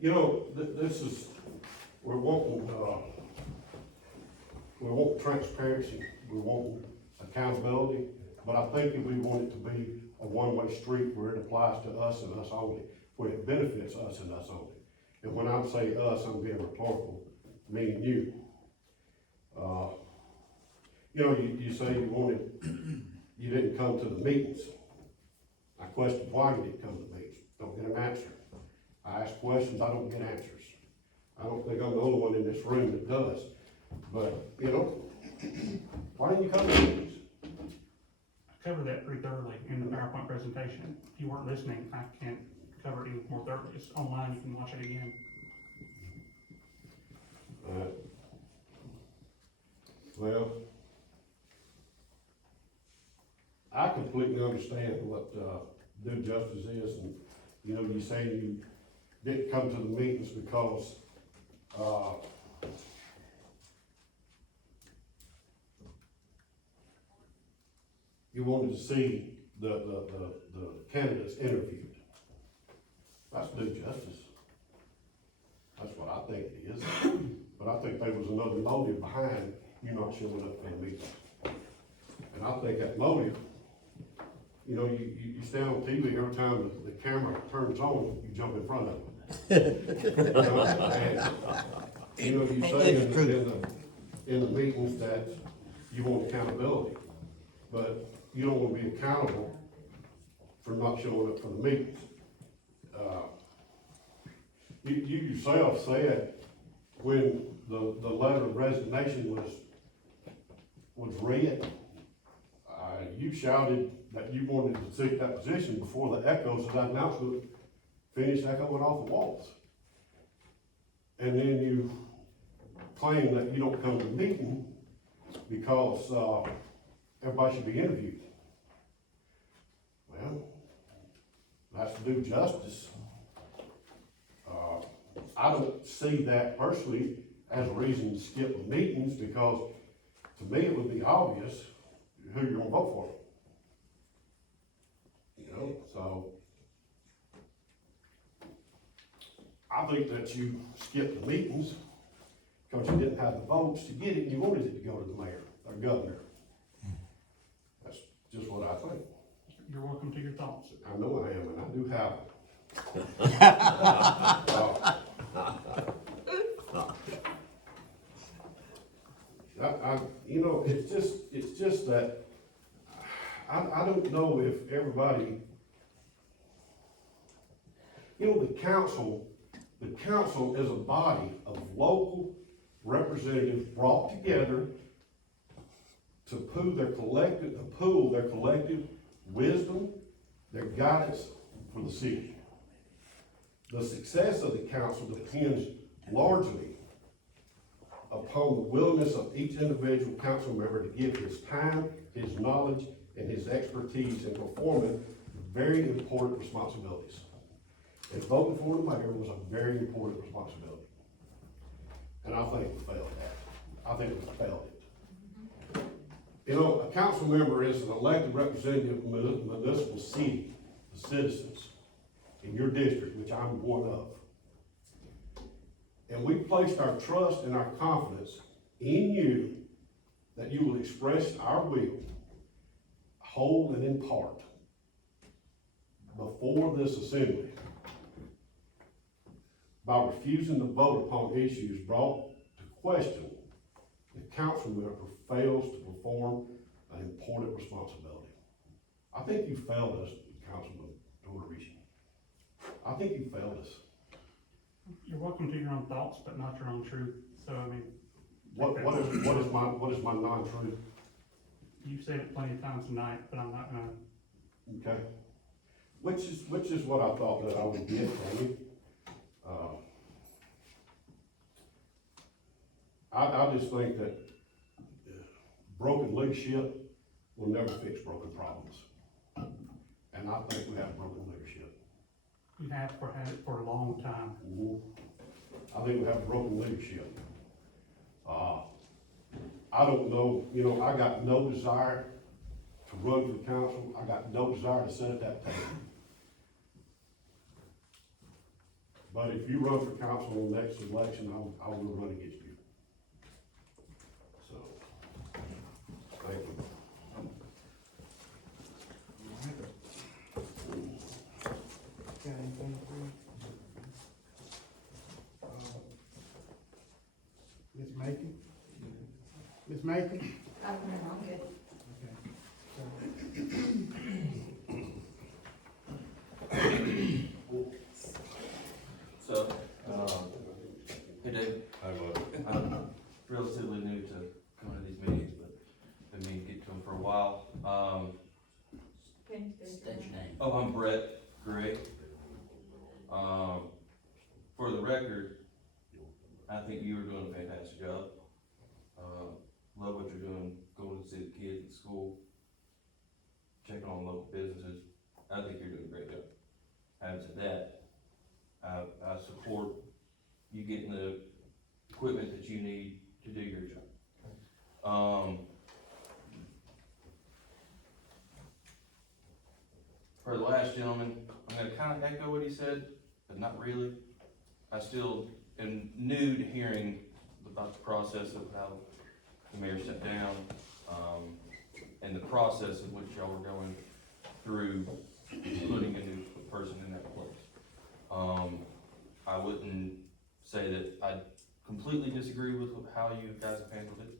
You know, this is, we're wanting transparency, we want accountability, but I think if we want it to be a one-way street where it applies to us and us only, where it benefits us and us only. And when I say us, I'm being rhetorical, meaning you. You know, you say you didn't come to the meetings. I question why you didn't come to the meetings. Don't get an answer. I ask questions, I don't get answers. I don't think I'm the only one in this room that does. But, you know, why didn't you come to the meetings? I covered that pretty thoroughly in the PowerPoint presentation. If you weren't listening, I can't cover it even more thoroughly. It's online, you can watch it again. Well, I completely understand what due justice is, and you know, you say you didn't come to the meetings because you wanted to see the candidates interviewed. That's due justice. That's what I think it is. But I think there was another motive behind you not showing up for the meeting. And I think that motive, you know, you stand on TV, every time the camera turns on, you jump in front of it. And, you know, you say in the meetings that you want accountability, but you don't want to be accountable for not showing up for the meetings. You yourself said when the letter of resignation was read, you shouted that you wanted to seek that position before the echoes of that announcement finished echoing off the walls. And then you claim that you don't come to the meeting because everybody should be interviewed. Well, that's due justice. I don't see that personally as a reason to skip meetings, because to me, it would be obvious who you're gonna vote for. You know, so I think that you skipped the meetings because you didn't have the votes to get it, and you wanted it to go to the mayor or governor. That's just what I think. You're welcome to your thoughts. I know I am, and I do have them. You know, it's just that, I don't know if everybody, you know, the council is a body of local representatives brought together to pool their collective wisdom, their guidance for the city. The success of the council depends largely upon the willingness of each individual council member to give his time, his knowledge, and his expertise in performing very important responsibilities. And voting for the mayor was a very important responsibility. And I think we failed that. I think we failed it. You know, a council member is an elected representative of a municipal city, the citizens in your district, which I'm one of. And we placed our trust and our confidence in you that you will express our will, whole and in part, before this assembly by refusing to vote upon issues brought to question. The council member fails to perform an important responsibility. I think you failed us, Councilman Dorerici. I think you failed us. You're welcome to your own thoughts, but not your own truth. So, I mean. What is my non-truth? You've said it plenty of times tonight, but I'm not gonna. Okay. Which is what I thought that I would get from you. I just think that broken leadership will never fix broken problems. And I think we have broken leadership. You have had it for a long time. I think we have broken leadership. I don't know, you know, I got no desire to run for council. I got no desire to sit at that table. But if you run for council in the next election, I will run against you. So, thank you. Got anything for you? Ms. Macon? Ms. Macon? I'm good. So, hey Dave. Hi, bud. I'm relatively new to coming to these meetings, but been meaning to get to them for a while. State your name. Oh, I'm Brett Gray. For the record, I think you are doing a fantastic job. Love what you're doing, going to see the kids at school, checking on local businesses. I think you're doing a great job. Having said that, I support you getting the equipment that you need to do your job. For the last gentleman, I'm gonna kind of echo what he said, but not really. I still am new to hearing about the process of how the mayor sat down, and the process in which y'all were going through putting a new person in that place. I wouldn't say that I completely disagree with how you guys have handled it,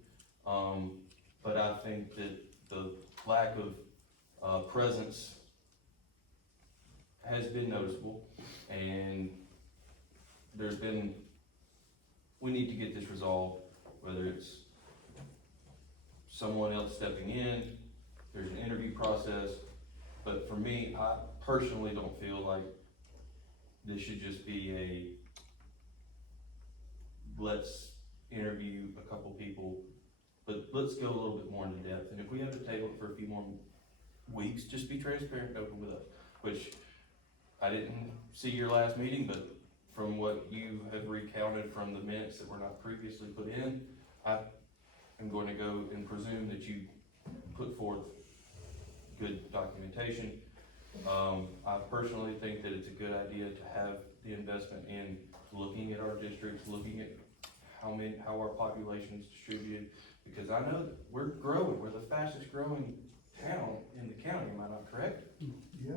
but I think that the lack of presence has been noticeable, and we need to get this resolved, whether it's someone else stepping in, there's an interview process, but for me, I personally don't feel like this should just be let's interview a couple people, but let's go a little bit more into depth, and if we have to table it for a few more weeks, just be transparent and open with us, which I didn't see your last meeting, but from what you have recounted from the minutes that were not previously put in, I am going to go and presume that you put forth good documentation. I personally think that it's a good idea to have the investment in looking at our districts, looking at how our population is distributed, because I know that we're growing, we're the fastest growing town in the county, am I not correct? Yeah.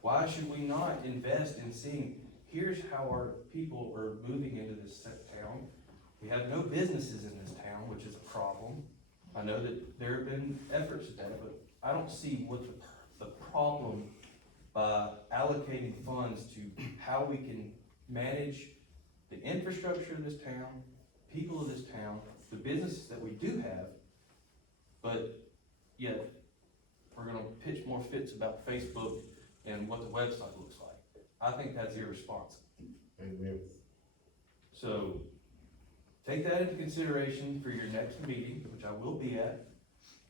Why should we not invest in seeing, here's how our people are moving into this town? We have no businesses in this town, which is a problem. I know that there have been efforts at that, but I don't see what the problem by allocating funds to how we can manage the infrastructure of this town, people of this town, the businesses that we do have, but yet we're gonna pitch more fits about Facebook and what the website looks like. I think that's irresponsible. Amen. So, take that into consideration for your next meeting, which I will be at.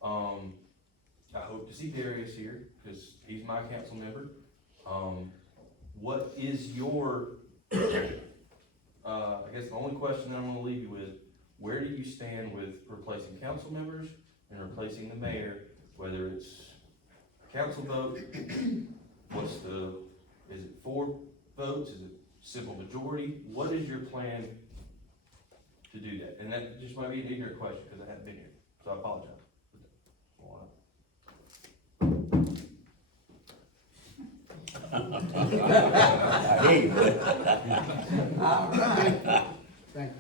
I hope to see Darius here, because he's my council member. What is your, I guess the only question that I'm gonna leave you with, where do you stand with replacing council members and replacing the mayor, whether it's a council vote, is it 4 votes, is it simple majority? What is your plan to do that? And that just might be an ignorant question, because I haven't been here, so I apologize. I hear you, bud. Thank you.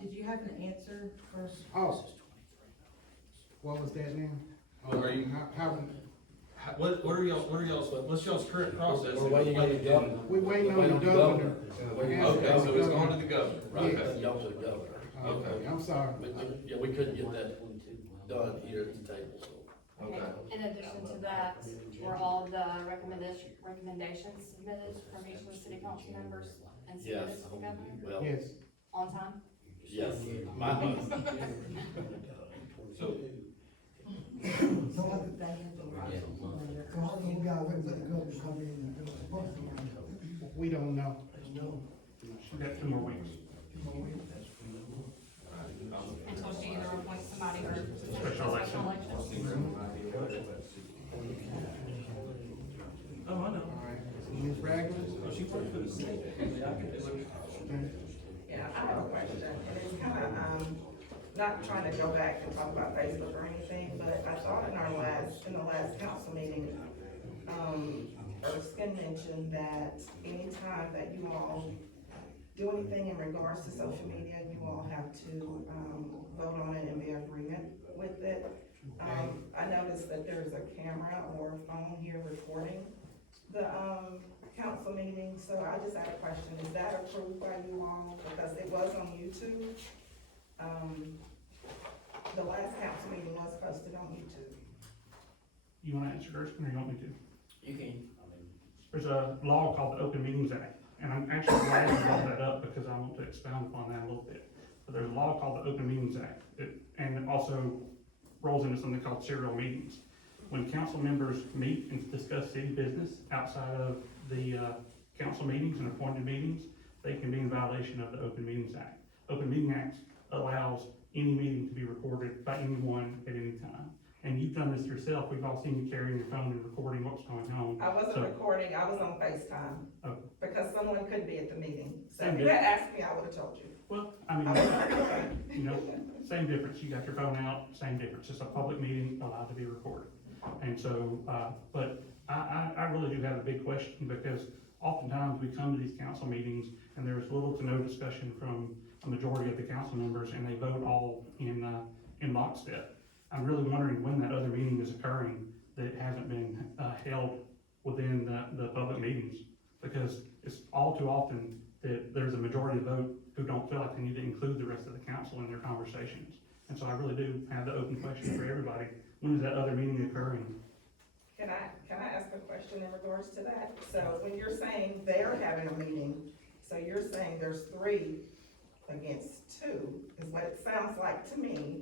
Did you have an answer first? Oh. What was that name? What are you- What are y'all's, what's y'all's current process? We're waiting on the governor. We're waiting on the governor. Okay, so it's going to the governor, Right, okay. y'all to the governor. Okay, I'm sorry. Yeah, we couldn't get that done here at the table, so. Okay. In addition to that, were all the recommendations submitted from each of the city council members and submitted Yes. to the governor Well, Yes. on time? yes, my, So, We don't know. She got 2 more weeks. Until she either appoints somebody or. Special election. oh, I know. All right. Ms. Ragland? Oh, she worked for the city. Yeah, I have a question, and it's kinda, not trying to go back and talk about Facebook or anything, but I thought in the last council meeting, Erskine mentioned that anytime that you all do anything in regards to social media, you all have to, vote on it and be in agreement with it. I noticed that there's a camera or a phone here recording the, council meeting, so I just had a question, is that approved by you all? Because it was on YouTube. The last council meeting was posted on YouTube. You wanna answer first, or you want me to? You can, There's a law called the Open Meetings Act, and I'm actually glad you brought that up because I want to expound upon that a little bit. But there's a law called the Open Meetings Act, and it also rolls into something called serial meetings. When council members meet and discuss city business outside of the council meetings and appointed meetings, they can be in violation of the Open Meetings Act. Open Meeting Act allows any meeting to be recorded by anyone at any time. And you've done this yourself, we've all seen you carrying your phone and recording what's going on. I wasn't So- recording, I was on FaceTime, Oh. because someone couldn't be at the meeting. So Same if you had asked me, I would've told you. Well, I I mean, was on FaceTime. you know, same difference, you got your phone out, same difference, it's a public meeting allowed to be recorded. And so, but I really do have a big question, because oftentimes we come to these council meetings and there's little to no discussion from a majority of the council members, and they vote all in lockstep. I'm really wondering when that other meeting is occurring that hasn't been, held within the public meetings. Because it's all too often that there's a majority vote who don't feel like they need to include the rest of the council in their conversations. And so I really do have the open question for everybody, when is that other meeting occurring? Can I ask a question in regards to that? So when you're saying they're having a meeting, so you're saying there's 3 against 2, is what it sounds like to me.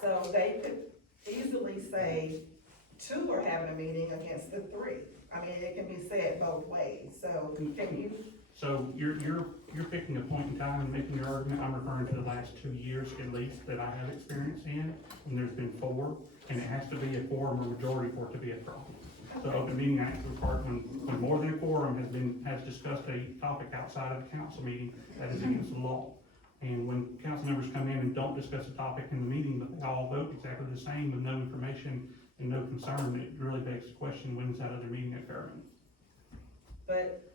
So they could easily say 2 are having a meeting against the 3. I mean, it can be said both ways, so can you? So you're picking a point in time and making your argument. I'm referring to the last 2 years at least that I have experience in, and there's been 4, and it has to be a quorum or majority for it to be a problem. So Open Meeting Act requires when more than a quorum has discussed a topic outside of the council meeting, that is against the law. And when council members come in and don't discuss a topic in the meeting, but they all vote exactly the same with no information and no concern, it really begs the question, when is that other meeting occurring? But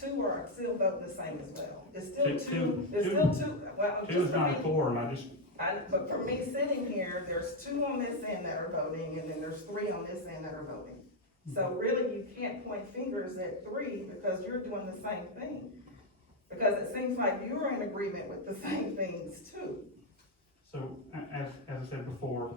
2 are still voting the same as well. It's still Two- two, two- it's still 2, well, Two just is for not a me, quorum, but for me sitting here, there's 2 on this end that are voting, and then there's 3 on this end that are voting. So really, you can't point fingers at 3 because you're doing the same thing. Because it seems like you're in agreement with the same things too. So, as I said before,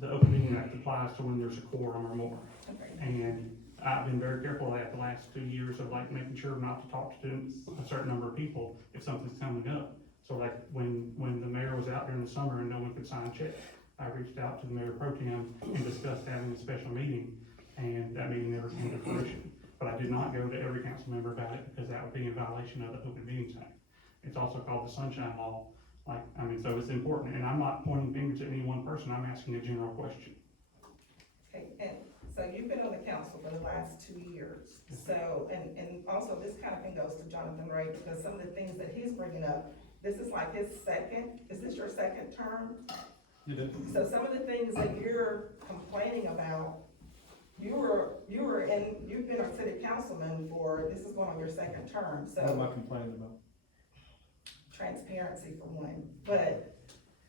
the Open Meeting Act applies to when there's a quorum or more. Okay. And I've been very careful of that the last 2 years of like making sure not to talk to a certain number of people if something's coming up. So like when the mayor was out during the summer and no one could sign checks, I reached out to the mayor pro tem and discussed having a special meeting, and that meeting never came to fruition. But I did not go to every council member about it because that would be in violation of the Open Meetings Act. It's also called the Sunshine Law. So it's important, and I'm not pointing fingers at any one person, I'm asking a general question. Okay, and so you've been on the council for the last 2 years. So, and also this kind of thing goes to Jonathan Ray, because some of the things that he's bringing up, this is like his second, is this your second term? So some of the things that you're complaining about, you've been a city councilman for, this is going on your second term, so. What am I complaining about? Transparency for one, but,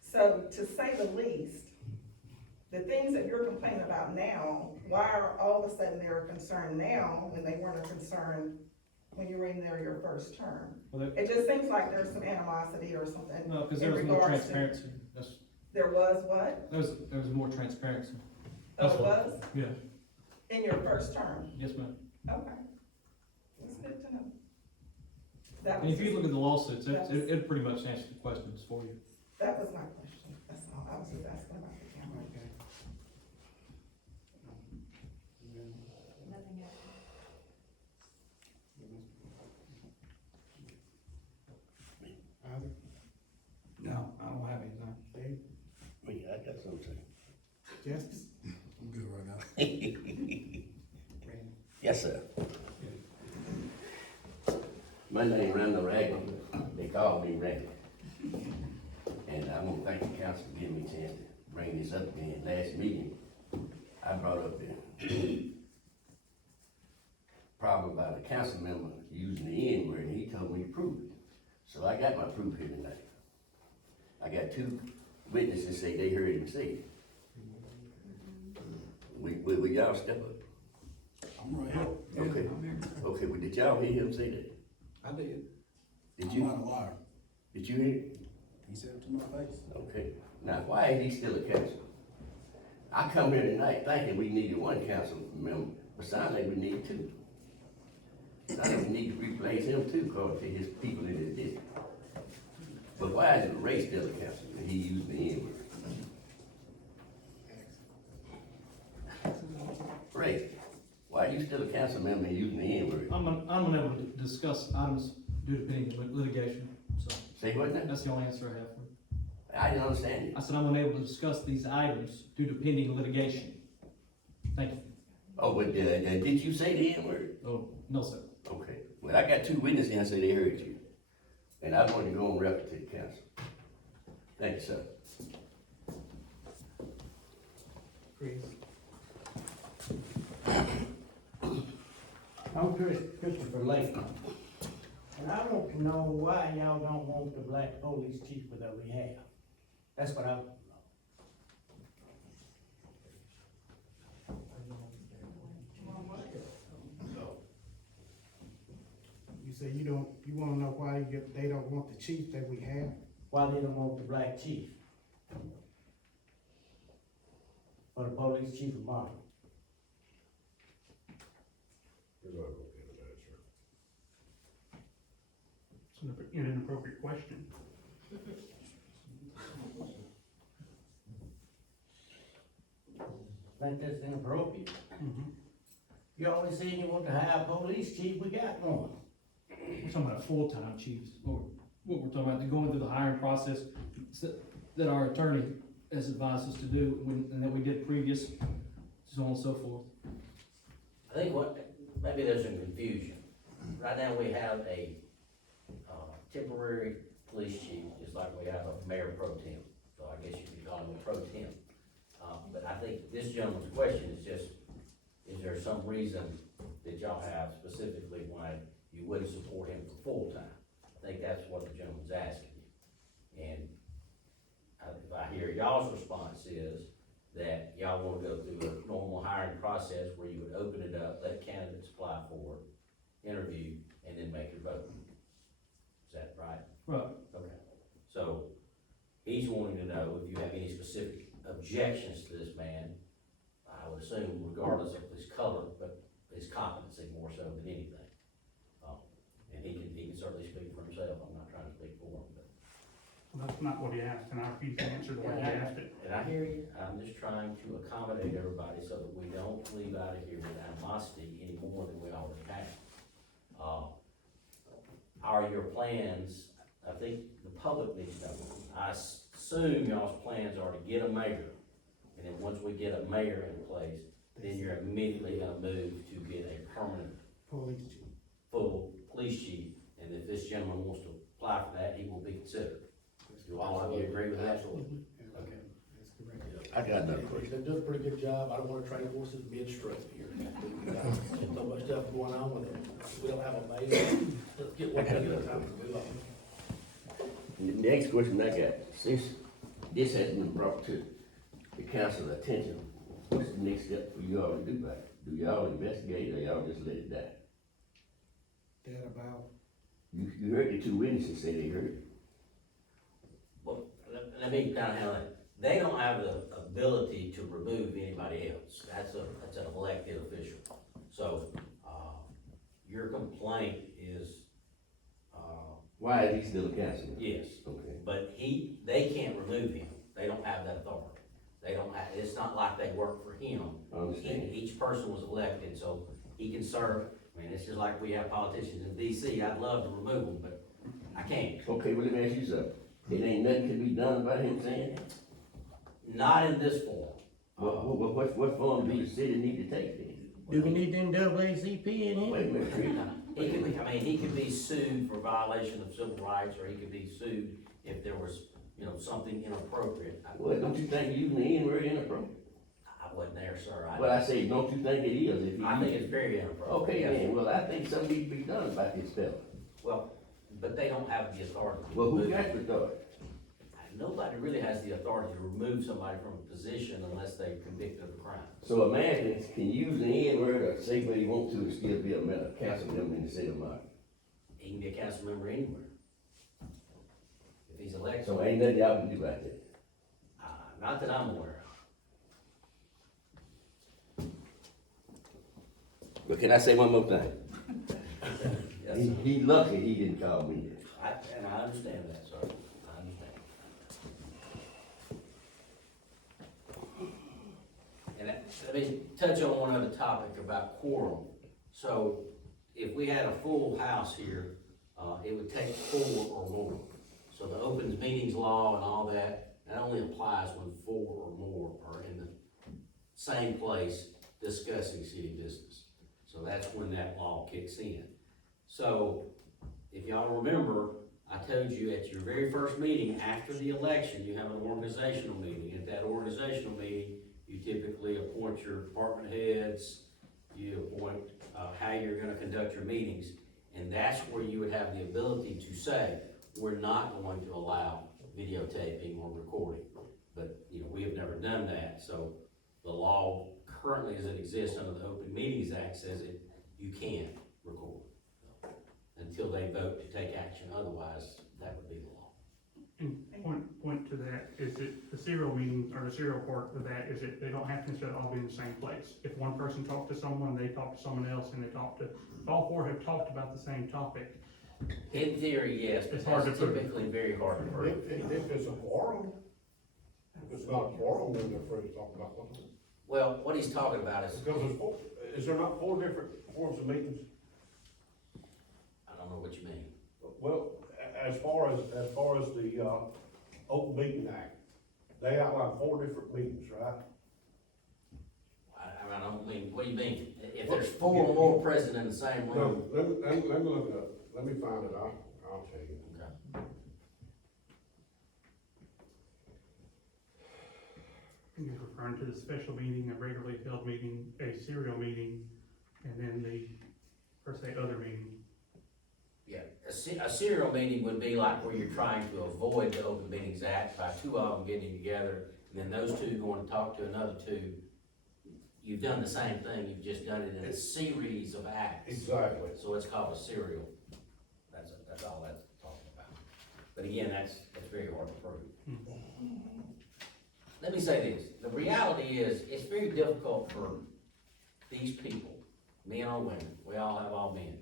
so to say the least, the things that you're complaining about now, why are all of a sudden they're a concern now when they weren't a concern when you were in there your first term? Well, It just seems like there's some animosity or something. No, because in there was more regards to- transparency. There was what? There was more transparency. Oh, it was? Yeah, In your first term? yes, ma'am. Okay. That's good to know. That And was if you just- look at the lawsuits, it pretty much answers the questions for you. That was my question, that's all, I was just asking about the camera. Okay. Nothing else. Isaac, No, I don't have anything. Dave, Yeah, I got something. Justice? I'm good right now. Randy? Yes, sir. My name Randall Ragland, they call me Randy. And I want to thank the council for giving me a chance to bring this up again. Last meeting, I brought up the problem about a council member using the N-word, and he told me to prove it. So I got my proof here tonight. I got 2 witnesses say they heard him say it. Will y'all step up? I'm right here. Okay. I'm here. Okay, well, did y'all hear him say that? I did. Did I'm you? not a liar. Did you hear it? He said it to my face. Okay, now why is he still a council? I come here tonight thinking we needed 1 council member, but sounds like we need 2. Sounds like we need to replace him too, according to his people in his district. But why is Ray still a council and he used the N-word? Ray, why are you still a council member and using the N-word? I'm unable to discuss items due to pending litigation, so Say what now? that's the only answer I have for you. I didn't understand you. I said I'm unable to discuss these items due to pending litigation. Thank you. Oh, but did you say the N-word? Oh, no, sir. Okay, well, I got 2 witnesses and say they heard you. And I want to go on record to the council. Thank you, sir. Chris? I'm Christopher Lake. And I want to know why y'all don't want the black police chief that we have. That's what I want to know. You say you wanna know why they don't want the chief that we have? Why they don't want the black chief? For the police chief of Martin. You're not gonna get an answer. It's an inappropriate question. I think that's inappropriate. Mhm. You always said you want to hire a police chief, we got one. We're talking about full-time chiefs, or what we're talking about, going through the hiring process that our attorney has advised us to do, and that we did previous, so on and so forth. I think maybe there's some confusion. Right now, we have a, temporary police chief, just like we have a mayor pro tem. So I guess you could call him a pro tem. But I think this gentleman's question is just, is there some reason that y'all have specifically why you wouldn't support him for full-time? I think that's what the gentleman's asking you. And if I hear y'all's response is that y'all wanna go through a normal hiring process where you would open it up, let candidates apply for it, interview, and then make your vote. Is that right? Right. Okay. So, he's wanting to know if you have any specific objections to this man, I would assume regardless of his color, but his competency more so than anything. And he can certainly speak for himself, I'm not trying to speak for him, but. Well, that's not what he asked, and I refuse to answer the way he asked it. And I hear you, I'm just trying to accommodate everybody so that we don't leave out of here with animosity any more than we already have. Are your plans, I think the public needs to know, I assume y'all's plans are to get a mayor, and then once we get a mayor in place, then you're immediately gonna move to get a permanent Police chief. full police chief, and if this gentleman wants to apply for that, he will be considered. Do all of you agree with that? Absolutely. Okay. That's correct. I got another question. They're doing a pretty good job, I don't wanna train horses mid-stroke here. There's so much stuff going on with it, we don't have a mayor, let's get one thing at a time and move on. The next question I got, since this has been brought to the council's attention, what's the next step for you all to do about it? Do y'all investigate or y'all just let it die? That about, You heard the two witnesses say they heard it. Well, let me kind of handle it. They don't have the ability to remove anybody else. That's an elected official. So, your complaint is, Why is he still a councilman? yes, Okay. but they can't remove him. They don't have that authority. They don't have, it's not like they work for him. I understand. Each person was elected, so he can serve. I mean, it's just like we have politicians in DC. I'd love to remove them, but I can't. Okay, well, let me ask you something. It ain't nothing can be done about him saying that? Not in this form. What form do the city need to take then? Do we need the NAACP in here? Wait a minute, Rick. He could be, he could be sued for violation of civil rights, or he could be sued if there was, something inappropriate. Well, don't you think using the N-word inappropriate? I wasn't there, sir. Well, I say, don't you think it is if you? I think it's very inappropriate. Okay, yes. then, well, I think something needs to be done about this stuff. Well, but they don't have the authority. to Well, who remove got him. the authority? Nobody really has the authority to remove somebody from a position unless they're convicted of a crime. So a man can use the N-word or say what he wants to and still be a council member in the city of Martin. He can be a council member anywhere. If he's elected. So ain't nothing y'all can do about that. Not that I'm aware of. But can I say one more thing? Yes, sir. He lucky he didn't call me. And I understand that, sir. I understand. And let me touch on one other topic about quorum. So if we had a full house here, it would take 4 or more. So the opens meetings law and all that only applies when 4 or more are in the same place discussing city business. So that's when that law kicks in. So if y'all remember, I told you at your very first meeting after the election, you have an organizational meeting. At that organizational meeting, you typically appoint your department heads, you appoint how you're gonna conduct your meetings, and that's where you would have the ability to say, we're not going to allow videotaping or recording. But, we have never done that, so the law currently as it exists under the Open Meetings Act says you can record until they vote to take action, otherwise that would be the law. And point to that, is it the serial meeting, or the serial part of that is that they don't have to necessarily all be in the same place. If one person talked to someone, they talk to someone else, and they talk to, if all four have talked about the same topic. In theory, yes, but It's hard that's to prove. typically very hard to prove. If it's a quorum, if it's not a quorum, then they're free to talk about what. Well, what he's talking about is, Because there's four, is there not four different forms of meetings? I don't know what you mean. Well, as far as the, Open Meeting Act, they outline four different meetings, right? I don't mean, what do you mean? If there's four or more present in the same room, No, let me look it up, let me find it, I'll tell you. okay. You're referring to the special meeting, a regularly held meeting, a serial meeting, and then the, per se, other meeting. Yeah, a serial meeting would be like where you're trying to avoid the Open Meetings Act by two of them getting together, and then those two going to talk to another two. You've done the same thing, you've just done it in a series of acts. Exactly. So it's called a serial. That's all that's talking about. But again, that's very hard to prove. Let me say this, the reality is, it's very difficult for these people, men or women, we all have all men,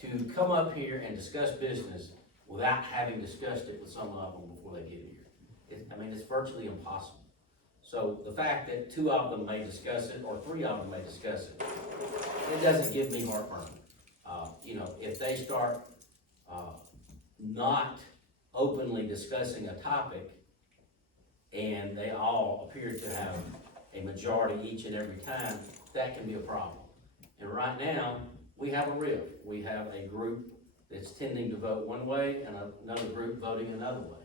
to come up here and discuss business without having discussed it with some of them before they get here. It's virtually impossible. So the fact that two of them may discuss it, or three of them may discuss it, it doesn't give me heartburn. If they start, not openly discussing a topic, and they all appear to have a majority each and every time, that can be a problem. And right now, we have a rift. We have a group that's tending to vote one way and another group voting another way.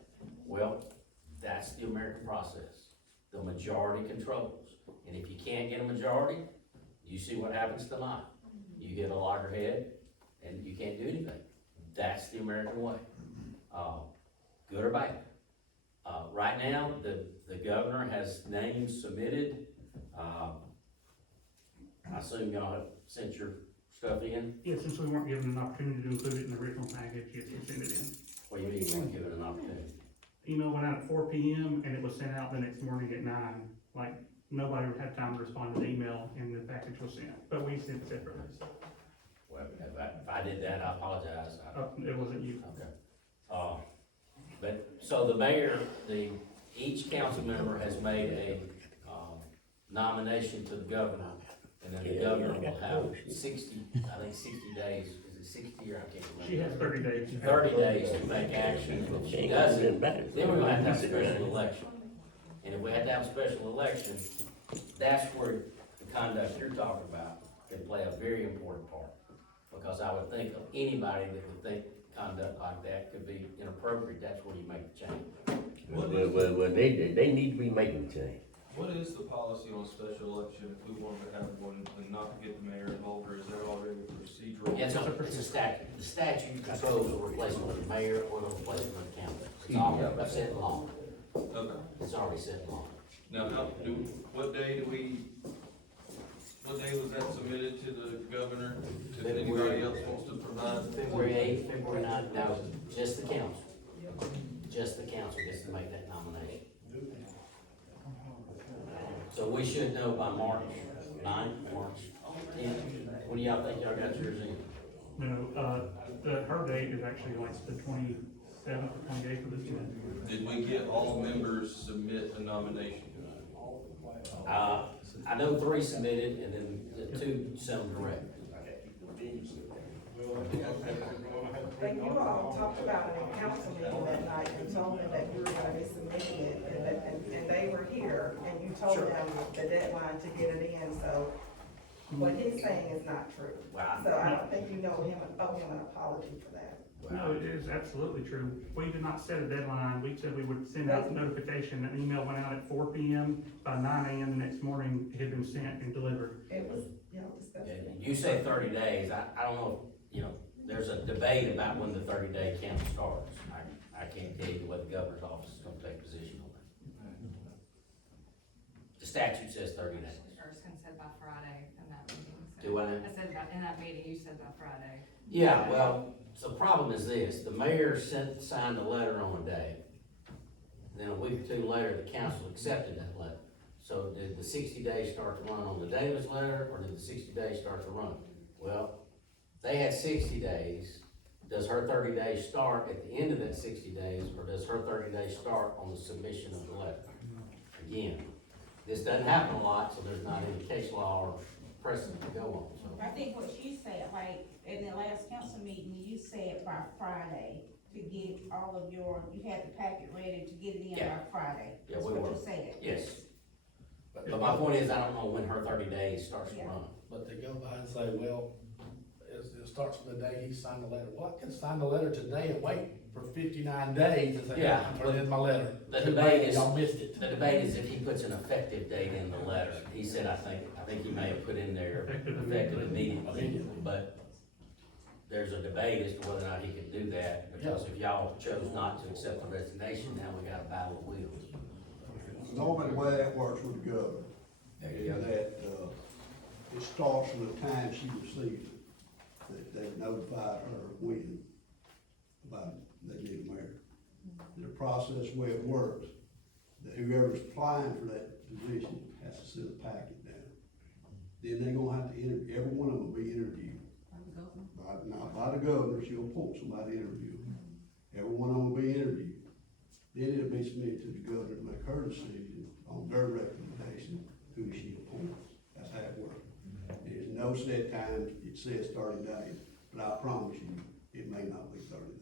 Well, that's the American process. The majority controls. And if you can't get a majority, you see what happens tonight. You get a loggerhead and you can't do anything. That's the American way. Good or bad. Right now, the governor has names submitted. I assume y'all have sent your stuff in? Yeah, since we weren't given an opportunity to include it in the original package, yes, we sent it in. What do you mean you weren't given an opportunity? Email went out at 4 p.m. and it was sent out the next morning at 9. Like, nobody would have time to respond to the email and the package was sent, but we sent separately, so. Well, if I did that, I apologize. It wasn't you. Okay. But, so the mayor, each council member has made a, nomination to the governor, and then the governor will have 60 days, is it 60 or I can't remember? She has 30 days. 30 days to make action. If she doesn't, then we're gonna have to have a special election. And if we have to have a special election, that's where the conduct you're talking about can play a very important part. Because I would think of anybody that would think conduct like that could be inappropriate, that's where you make the change. Well, they need to be making the change. What is the policy on special election if we wanted to have one and not get the mayor involved, or is that already procedural? It's a statute. The statute controls the replacement of the mayor or the replacement of the council. It's already set in law. Okay. It's already set in law. Now, what day was that submitted to the governor? If anybody else wants to provide? February 8th, February 9th, that was just the council. Just the council gets to make that nomination. So we should know by March 9th, March 10th. When do y'all think y'all got yours in? No, her date is actually like the 27th or 28th of this month. Did we get all members submit a nomination? I know 3 submitted and then the 2 sent them direct. But you all talked about it in council meeting that night, you told them that you were gonna be submitting it, and they were here, and you told them the deadline to get it in, so what he's saying is not true. Wow. So I don't think you owe him an apology for that. No, it is absolutely true. We did not set a deadline. We said we would send out the notification. An email went out at 4 p.m. By 9 a.m. the next morning, it had been sent and delivered. It was, discussed. And you say 30 days, I don't know, there's a debate about when the 30-day count starts. I can't tell you what the governor's office is gonna take position on that. The statute says 30 days. Erskine said by Friday in that meeting. So Do I know? I said in that meeting, you said by Friday. Yeah, well, so the problem is this, the mayor signed a letter on a day, then a week or two later, the council accepted that letter. So did the 60 days start to run on the date of his letter, or did the 60 days start to run? Well, they had 60 days. Does her 30 days start at the end of that 60 days, or does her 30 days start on the submission of the letter? Again, this doesn't happen a lot, so there's not any case law or precedent to go on, so. I think what you said, like, in the last council meeting, you said by Friday to get all of your, you had the packet ready to get it in Yeah. by Friday. Yeah, That's we what were. you said. Yes. But my point is, I don't know when her 30 days starts to Yeah. run. But to go by and say, well, it starts from the day he signed the letter. Well, I can sign the letter today and wait for 59 days and say, Yeah. I'm turning in my letter. The Too debate late, is, y'all missed it. the debate is if he puts an effective date in the letter. He said, I think he may have put in there effective immediately, but there's a debate as to whether or not he can do that, because if y'all chose not to accept the resignation, now we got a battle of wheels. Normally, the way that works with the governor is that, it starts from the time she receives it, that they notified her when about they need to marry. The process where it works, that whoever's applying for that position has to send a packet down. Then they're gonna have to interview, every one of them will be interviewed. Not by the governor, she'll appoint somebody to interview them. Every one of them will be interviewed. Then it'll be submitted to the governor to make her decision on their recommendation, who she appoints. That's how it works. There's no set time, it says 30 days, but I promise you, it may not be 30 days.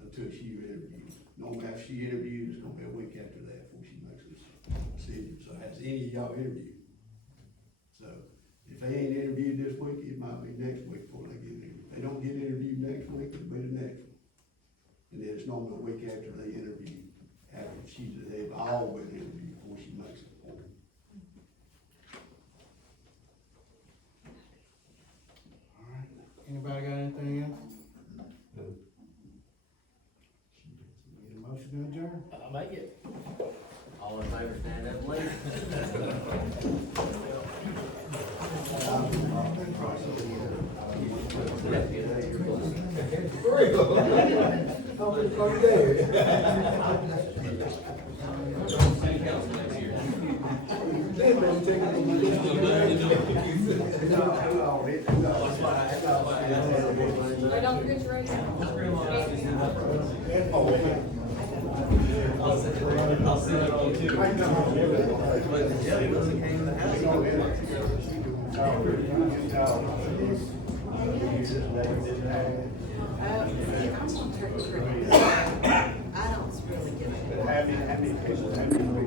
Until she interviews. Normally after she interviews, it's gonna be a week after that before she makes a decision. So has any of y'all interviewed? So, if they ain't interviewed this week, it might be next week before they get interviewed. If they don't get interviewed next week, it'll be the next one. And then it's normally a week after they interview, after they've all been interviewed before she makes an appointment. All right, anybody got anything else? No. Need a motion to adjourn? I'll make it. All in favor, stand up, please. Right on the picture right now. I don't really get it.